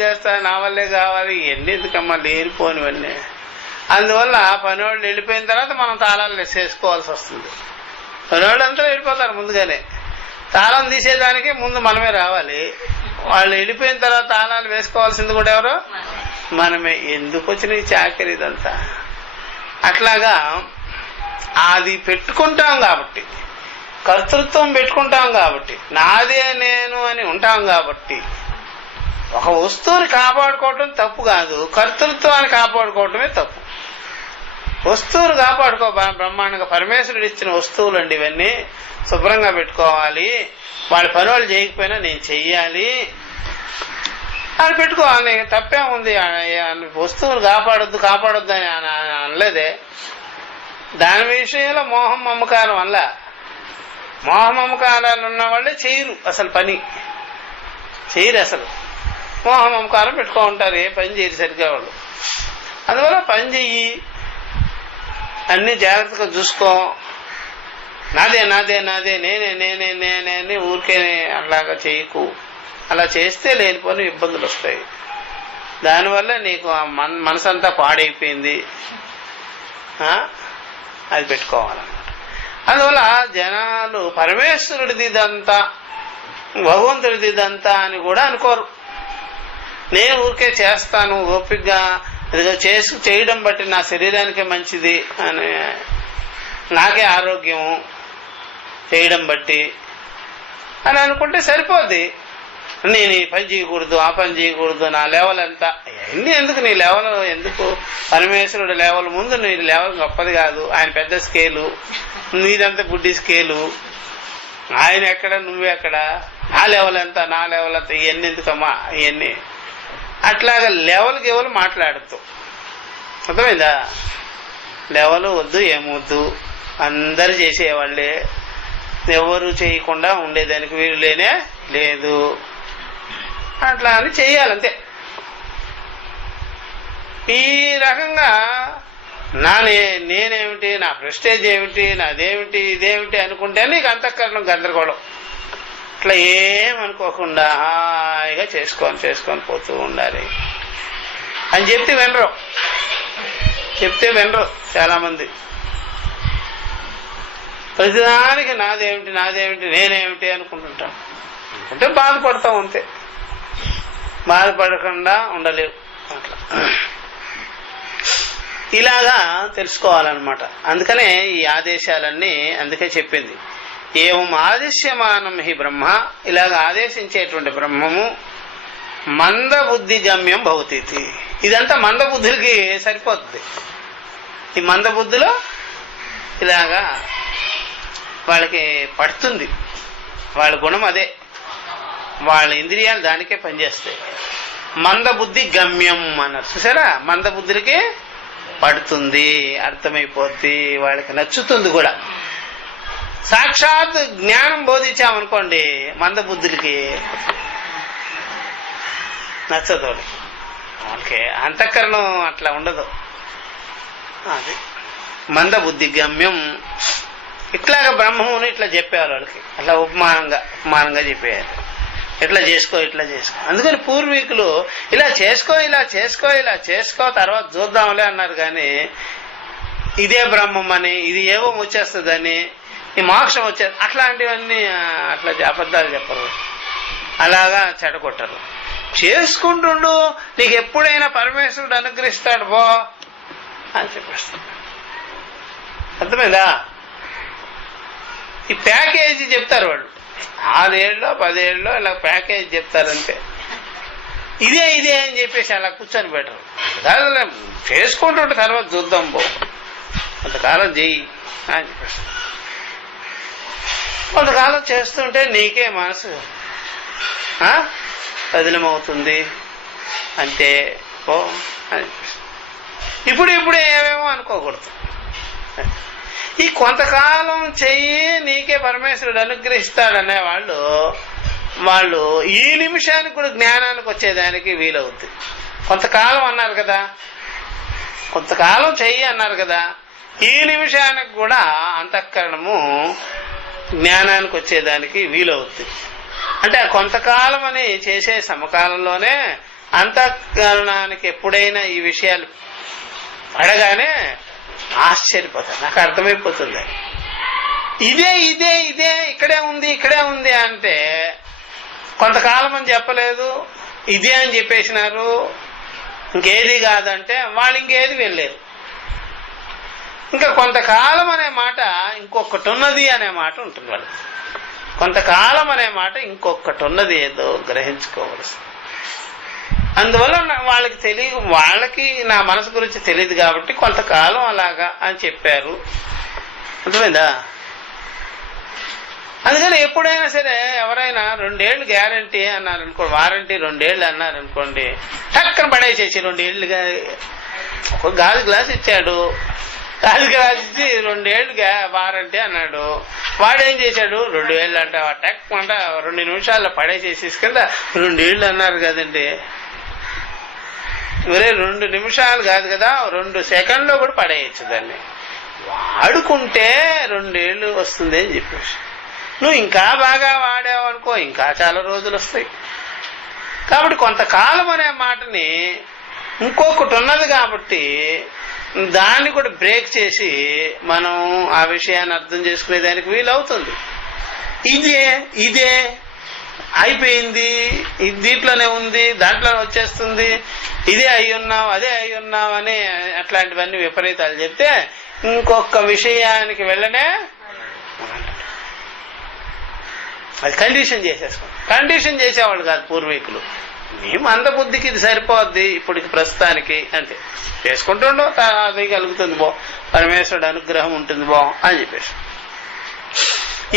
చేస్తా నా వల్లే కావాలి ఎన్ని ఎందుకమ్మా లేనిపోనివన్నీ. అందువల్ల పనివాళ్ళు వెళ్ళిపోయిన తర్వాత మనం తాళాలు వేసేసుకోవాల్సి వస్తుంది. పనివాళ్ళు అంతా వెళ్ళిపోతారు ముందుగానే. తాళం తీసేదానికి ముందు మనమే రావాలి. వాళ్ళు వెళ్ళిపోయిన తర్వాత తాళాలు వేసుకోవాల్సింది కూడా ఎవరో మనమే. ఎందుకు వచ్చిన ఈ చాకరీ ఇదంతా? అట్లాగా అది పెట్టుకుంటాం కాబట్టి, కర్తృత్వం పెట్టుకుంటాం కాబట్టి, నాదే నేను అని ఉంటాం కాబట్టి, ఒక వస్తువుని కాపాడుకోవటం తప్పు కాదు, కర్తృత్వాన్ని కాపాడుకోవటమే తప్పు. వస్తువులు కాపాడుకో బ్రహ్మాండంగా. పరమేశ్వరుడు ఇచ్చిన వస్తువులు అండి ఇవన్నీ. శుభ్రంగా పెట్టుకోవాలి. వాళ్ళ పని వాళ్ళు చేయకపోయినా నేను చెయ్యాలి అని పెట్టుకోవాలి. తప్పేముంది? వస్తువులు కాపాడొద్దు అని అనలేదే. దాని విషయంలో మోహం మమకారం వల్ల, మోహ మమకారాలు ఉన్న వాళ్ళే చేయరు అసలు పని చేయరు. అసలు మోహ మమకారం పెట్టుకో ఉంటారు, ఏ పని చేయరు సరిగ్గా వాళ్ళు. అందువల్ల పని చెయ్యి, అన్ని జాగ్రత్తగా చూసుకో. నాదే నాదే నాదే నేనే నేనే నేనే అని ఊరికే అట్లాగా చేయకు. అలా చేస్తే లేనిపోని ఇబ్బందులు వస్తాయి. దానివల్ల నీకు మనసంతా పాడైపోయింది. అది పెట్టుకోవాలన్నమాట. అందువల్ల జనాలు పరమేశ్వరుడిది ఇదంతా, భగవంతుడిది ఇదంతా అని కూడా అనుకోరు. నేను ఊరికే చేస్తాను ఓపికగా, ఇదిగో చేయడం బట్టి నా శరీరానికే మంచిది అని, నాకే ఆరోగ్యం చేయడం బట్టి అని అనుకుంటే సరిపోద్ది. నేను ఈ పని చేయకూడదు, ఆ పని చేయకూడదు, నా లెవెల్ ఎంత, ఇవన్నీ ఎందుకు? నీ లెవెల్ ఎందుకు? పరమేశ్వరుడు లెవెల్ ముందు నీ లెవెల్ గొప్పది కాదు. ఆయన పెద్ద స్కేలు, నీదంతా బుడ్డి స్కేలు. ఆయన ఎక్కడ, నువ్వెక్కడ, నా లెవెల్ ఎంత, నా లెవెల్ ఎంత, ఇవన్నీ ఎందుకమ్మా ఇవన్నీ? అట్లాగా లెవెల్కి ఎవరు మాట్లాడుతూ, అర్థమైందా? లెవెల్ వద్దు, ఏమొద్దు, అందరు చేసేవాళ్ళే, ఎవరు చేయకుండా ఉండేదానికి వీలు లేనే లేదు. అట్లా అని చెయ్యాలంతే. ఈ రకంగా నేనేమిటి, నా ప్రెస్టేజ్ ఏమిటి, నాదేమిటి, ఇదేమిటి అనుకుంటే నీకు అంతఃకరణం గందరగోళం. అట్లా ఏమనుకోకుండా హాయిగా చేసుకొని పోతూ ఉండాలి అని చెప్తే వినరు చాలా మంది. ప్రతిదానికి నాదేమిటి నేనేమిటి అనుకుంటుంటాం. అనుకుంటే బాధపడతాం అంతే, బాధపడకుండా ఉండలేవు. అట్లా ఇలాగా తెలుసుకోవాలన్నమాట. అందుకనే ఈ ఆదేశాలన్నీ అందుకే చెప్పింది. ఏం ఆదేశ్యమానం హి బ్రహ్మ, ఇలాగ ఆదేశించేటువంటి బ్రహ్మము మందబుద్ధి గమ్యం భవతీతి. ఇదంతా మందబుద్ధులకి సరిపోతుంది. ఈ మందబుద్ధిలో ఇలాగా వాళ్ళకి పడుతుంది. వాళ్ళ గుణం అదే, వాళ్ళ ఇంద్రియాలు దానికే పనిచేస్తాయి. మందబుద్ధి గమ్యం అన్నారు చూసారా? మందబుద్ధులకి పడుతుంది, అర్థమైపోద్ది, వాళ్ళకి నచ్చుతుంది కూడా. సాక్షాత్ జ్ఞానం బోధించామనుకోండి, మందబుద్ధులకి నచ్చదు. వాళ్ళకి అంతఃకరణం అట్లా ఉండదు. అది మందబుద్ధి గమ్యం. ఇట్లాగా బ్రహ్మముని ఇట్లా చెప్పేవారు వాళ్ళకి, అట్లా ఉపమానంగా చెప్పేవారు. ఇట్లా చేసుకో. అందుకని పూర్వీకులు ఇలా చేసుకో తర్వాత చూద్దాంలే అన్నారు. కానీ ఇదే బ్రహ్మం అని, ఇది ఏవో వచ్చేస్తుందని, ఈ మోక్షం వచ్చేది, అట్లాంటివన్నీ అట్లా అబద్ధాలు చెప్పరు, అలాగా చెడగొట్టరు. చేసుకుంటుండు, నీకు ఎప్పుడైనా పరమేశ్వరుడు అనుగ్రహిస్తాడు పో అని చెప్పేస్తాడు. అర్థమైందా? ఈ ప్యాకేజీ చెప్తారు వాళ్ళు, 6 ఏళ్ళలో 10 ఏళ్ళలో ఇలా ప్యాకేజీ చెప్తారంతే. ఇదే అని చెప్పేసి అలా కూర్చొని పెట్టరు. కాదు, చేసుకుంటుంటే తర్వాత చూద్దాం పో, కొంతకాలం చెయ్యి అని చెప్పేసి. కొంతకాలం చేస్తుంటే నీకే మనసు బదిలమవుతుంది అంటే పో అని చెప్పేసి. ఇప్పుడు ఏమేమో అనుకోకూడదు. ఈ కొంతకాలం చెయ్యి, నీకే పరమేశ్వరుడు అనుగ్రహిస్తాడనే వాళ్ళు ఈ నిమిషానికి కూడా జ్ఞానానికి వచ్చేదానికి వీలవుద్ది. కొంతకాలం అన్నారు కదా, కొంతకాలం చెయ్యి అన్నారు కదా, ఈ నిమిషానికి కూడా అంతఃకరణము జ్ఞానానికి వచ్చేదానికి వీలవుతుంది. అంటే కొంతకాలం అని చేసే సమకాలంలోనే అంతఃకరణానికి ఎప్పుడైనా ఈ విషయాలు పడగానే ఆశ్చర్యపోతారు, నాకు అర్థమైపోతుంది. ఇదే ఇదే ఇదే ఇక్కడే ఉంది అంటే కొంతకాలం అని చెప్పలేదు, ఇదే అని చెప్పేసినారు, ఇంకేది కాదంటే వాళ్ళు ఇంకేది వెళ్ళలేరు. ఇంకా కొంతకాలం అనే మాట ఇంకొకటి ఉన్నది అనే మాట ఉంటుంది వాళ్ళు. కొంతకాలం అనే మాట ఇంకొకటి ఉన్నది ఏదో గ్రహించుకోవలసి. అందువల్ల వాళ్ళకి తెలియ, వాళ్ళకి నా మనసు గురించి తెలియదు కాబట్టి కొంతకాలం అలాగా అని చెప్పారు. అర్థమైందా? అందుకని ఎప్పుడైనా సరే ఎవరైనా 2 ఏళ్ళు గ్యారంటీ అన్నారనుకోండి, వారంటీ 2 ఏళ్ళు అన్నారనుకోండి, టక్కన పడేసేసి 2 ఏళ్ళుగా ఒక గాజు గ్లాస్ ఇచ్చాడు, గాజు గ్లాస్ ఇచ్చి 2 ఏళ్ళు వారంటీ అన్నాడు. వాడేం చేశాడు, 2 ఏళ్ళు అంటే టక్ అంట 2 నిమిషాల్లో పడేసేసి కింద 2 ఏళ్ళు అన్నారు కదండి. మరే 2 నిమిషాలు కాదు కదా, 2 సెకండ్లో కూడా పడేయచ్చు దాన్ని. వాడుకుంటే 2 ఏళ్ళు వస్తుంది అని చెప్పేసి, నువ్వు ఇంకా బాగా వాడావు అనుకో ఇంకా చాలా రోజులు వస్తాయి. కాబట్టి కొంతకాలం అనే మాటని ఇంకొకటి ఉన్నది కాబట్టి దాన్ని కూడా బ్రేక్ చేసి మనం ఆ విషయాన్ని అర్థం చేసుకునేదానికి వీలవుతుంది. ఇదే అయిపోయింది, దీంట్లోనే ఉంది, దాంట్లోనే వచ్చేస్తుంది, ఇదే అయ్యున్నావు అదే అయ్యున్నావు అని అట్లాంటివన్నీ విపరీతాలు చెప్తే ఇంకొక విషయానికి వెళ్ళనే అది కండిషన్ చేసేసుకోండి. కండిషన్ చేసేవాళ్ళు కాదు పూర్వీకులు. మేము అందబుద్ధికి ఇది సరిపోద్ది ఇప్పటికి ప్రస్తుతానికి అంటే చేసుకుంటుండో అది కలుగుతుంది బో, పరమేశ్వరుడు అనుగ్రహం ఉంటుంది బో అని చెప్పేసి.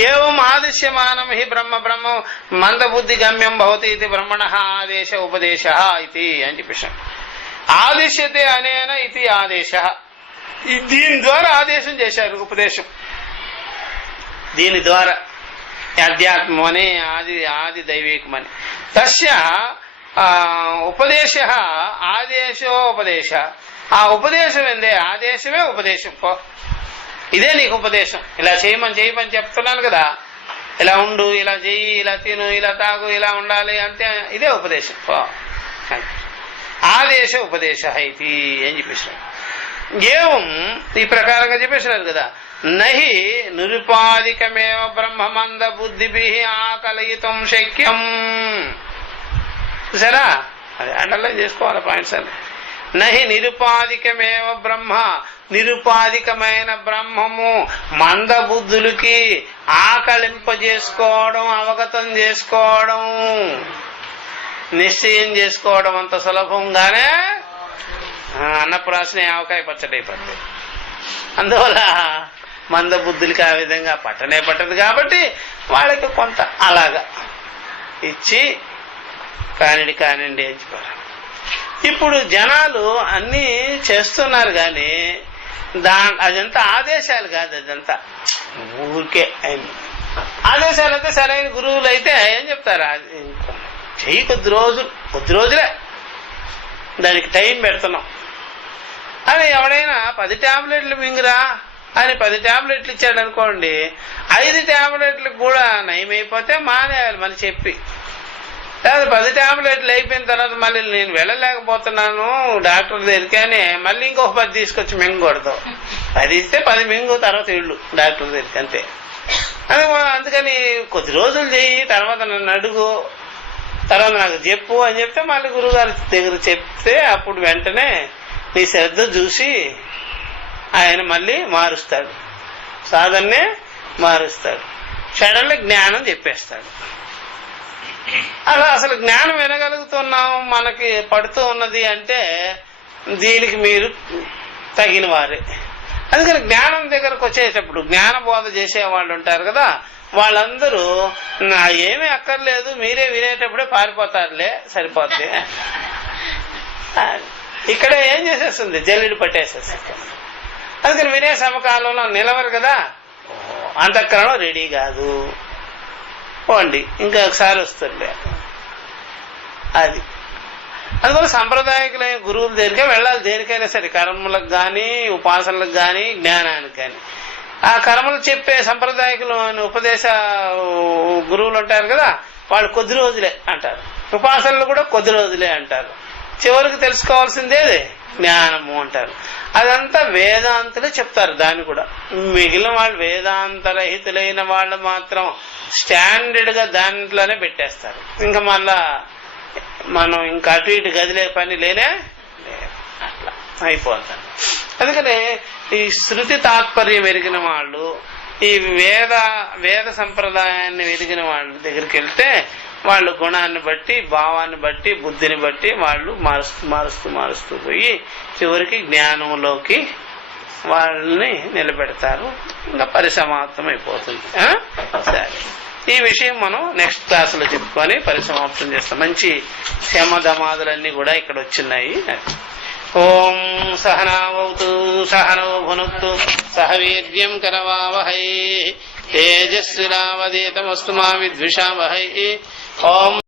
ఏవం ఆదిశ్యమానం హి బ్రహ్మ మందబుద్ధి గమ్యం భవతి ఇది బ్రహ్మణ ఆదేశ ఉపదేశ ఇది అని చెప్పేసి. ఆదిశ్యతే అనేన ఇది ఆదేశ, దీని ద్వారా ఆదేశం చేశారు, ఉపదేశం దీని ద్వారా. అధ్యాత్మమని ఆది దైవికమని తస్య ఉపదేశ ఆదేశో ఉపదేశ. ఆ ఉపదేశం ఏందే, ఆదేశమే ఉపదేశం. ఇదే నీకు ఉపదేశం. ఇలా చేయమని చెప్తున్నాను కదా, ఇలా ఉండు, ఇలా చెయ్యి, ఇలా తిను, ఇలా తాగు, ఇలా ఉండాలి అంతే, ఇదే ఉపదేశం. ఆదేశ ఉపదేశ ఇది అని చెప్పేసినారు. ఏవం ఈ ప్రకారంగా చెప్పేసినారు కదా. నహి నిరుపాధికమేవ బ్రహ్మమంద బుద్ధిభి ఆకలయితం శక్యం. చూసారా, అది అండర్లైన్ చేసుకోవాలి పాయింట్స్ అని. నహి నిరుపాధికమేవ బ్రహ్మ, నిరుపాధికమైన బ్రహ్మము మందబుద్ధులకి ఆకలింపజేసుకోవడం, అవగతం చేసుకోవడం, నిశ్చయం చేసుకోవడం అంత సులభంగానే అన్నప్రాసన ఆవకాయ పచ్చడి అయిపోతుంది. అందువల్ల మందబుద్ధులకి ఆ విధంగా పట్టదు కాబట్టి వాళ్ళకి కొంత అలాగా ఇచ్చి కానివ్వండి అని చెప్పారు. ఇప్పుడు జనాలు అన్నీ చేస్తున్నారు కానీ అదంతా ఆదేశాలు కాదు, అదంతా ఊరికే అయింది. ఆదేశాలు అయితే సరైన గురువులు అయితే ఏం చెప్తారు, చెయ్యి కొద్ది రోజులే దానికి టైం పెడుతున్నాం అని. ఎవడైనా 10 టాబ్లెట్లు మింగురా అని 10 టాబ్లెట్లు ఇచ్చాడు అనుకోండి, 5 టాబ్లెట్లకు కూడా నయమైపోతే మానేయాలి మనం చెప్పి. లేదా 10 టాబ్లెట్లు అయిపోయిన తర్వాత మళ్ళీ నేను వెళ్ళలేకపోతున్నాను డాక్టర్ దగ్గరికి అని మళ్ళీ ఇంకొక 10 తీసుకొచ్చి మింగకూడదు. 10 ఇస్తే 10 మింగు, తర్వాత ఇళ్ళు డాక్టర్ దగ్గరికి అంతే. అందుకని కొద్ది రోజులు చెయ్యి, తర్వాత నన్ను అడుగు, తర్వాత నాకు చెప్పు అని చెప్తే మళ్ళీ గురువుగారి దగ్గర చెప్తే అప్పుడు వెంటనే నీ శ్రద్ధ చూసి ఆయన మళ్ళీ మారుస్తాడు, సాధన్నే మారుస్తాడు, సడన్గా జ్ఞానం చెప్పేస్తాడు. అలా అసలు జ్ఞానం వినగలుగుతున్నాం, మనకి పడుతూ ఉన్నది అంటే దీనికి మీరు తగిన వారే. అందుకని జ్ఞానం దగ్గరకు వచ్చేటప్పుడు జ్ఞాన బోధ చేసేవాళ్ళు ఉంటారు కదా, వాళ్ళందరూ ఏమీ అక్కర్లేదు మీరే వినేటప్పుడే పారిపోతారులే సరిపోద్ది. ఇక్కడ ఏం చేసేస్తుంది, జల్లుడు పట్టేసేస్తుంది. అందుకని వినే సమకాలంలో నిలవరు కదా, అంతఃకరణం రెడీ కాదు, పోండి ఇంకొకసారి వస్తుంది. అందువల్ల సాంప్రదాయకులైన గురువుల దగ్గరికే వెళ్ళాలి. దేనికైనా సరే, కర్మలకు కానీ, ఉపాసనలకు కానీ, జ్ఞానానికి కానీ. ఆ కర్మలు చెప్పే సంప్రదాయకులు ఉపదేశ గురువులు ఉంటారు కదా, వాళ్ళు కొద్ది రోజులే అంటారు. ఉపాసనలు కూడా కొద్ది రోజులే అంటారు. చివరికి తెలుసుకోవాల్సిందేది జ్ఞానము అంటారు. అదంతా వేదాంతులే చెప్తారు. దాన్ని కూడా మిగిలిన వాళ్ళు, వేదాంతరహితులైన వాళ్ళు మాత్రం స్టాండర్డ్ గా దాంట్లోనే పెట్టేస్తారు. ఇంకా మళ్ళా మనం ఇంకా అటు ఇటు గదిలే పని లేనే అట్లా అయిపోతారు. అందుకనే ఈ శృతి తాత్పర్యం ఎరిగిన వాళ్ళు, ఈ వేద సంప్రదాయాన్ని ఎరిగిన వాళ్ళ దగ్గరికి వెళ్తే వాళ్ళు గుణాన్ని బట్టి, భావాన్ని బట్టి, బుద్ధిని బట్టి వాళ్ళు మారుస్తూ పోయి చివరికి జ్ఞానంలోకి వాళ్ళని నిలబెడతారు. ఇంకా పరిసమాప్తం అయిపోతుంది. సరే, ఈ విషయం మనం నెక్స్ట్ క్లాస్ లో చెప్పుకొని పరిసమాప్తం చేస్తాం. మంచి శమధమాదులన్నీ కూడా ఇక్కడ వచ్చినాయి. ఓం సహనావతు సహనో భునక్తు సహ వీర్యం కరవావహై తేజస్వినావధీతమస్తు మా విద్విషావహై. ఓం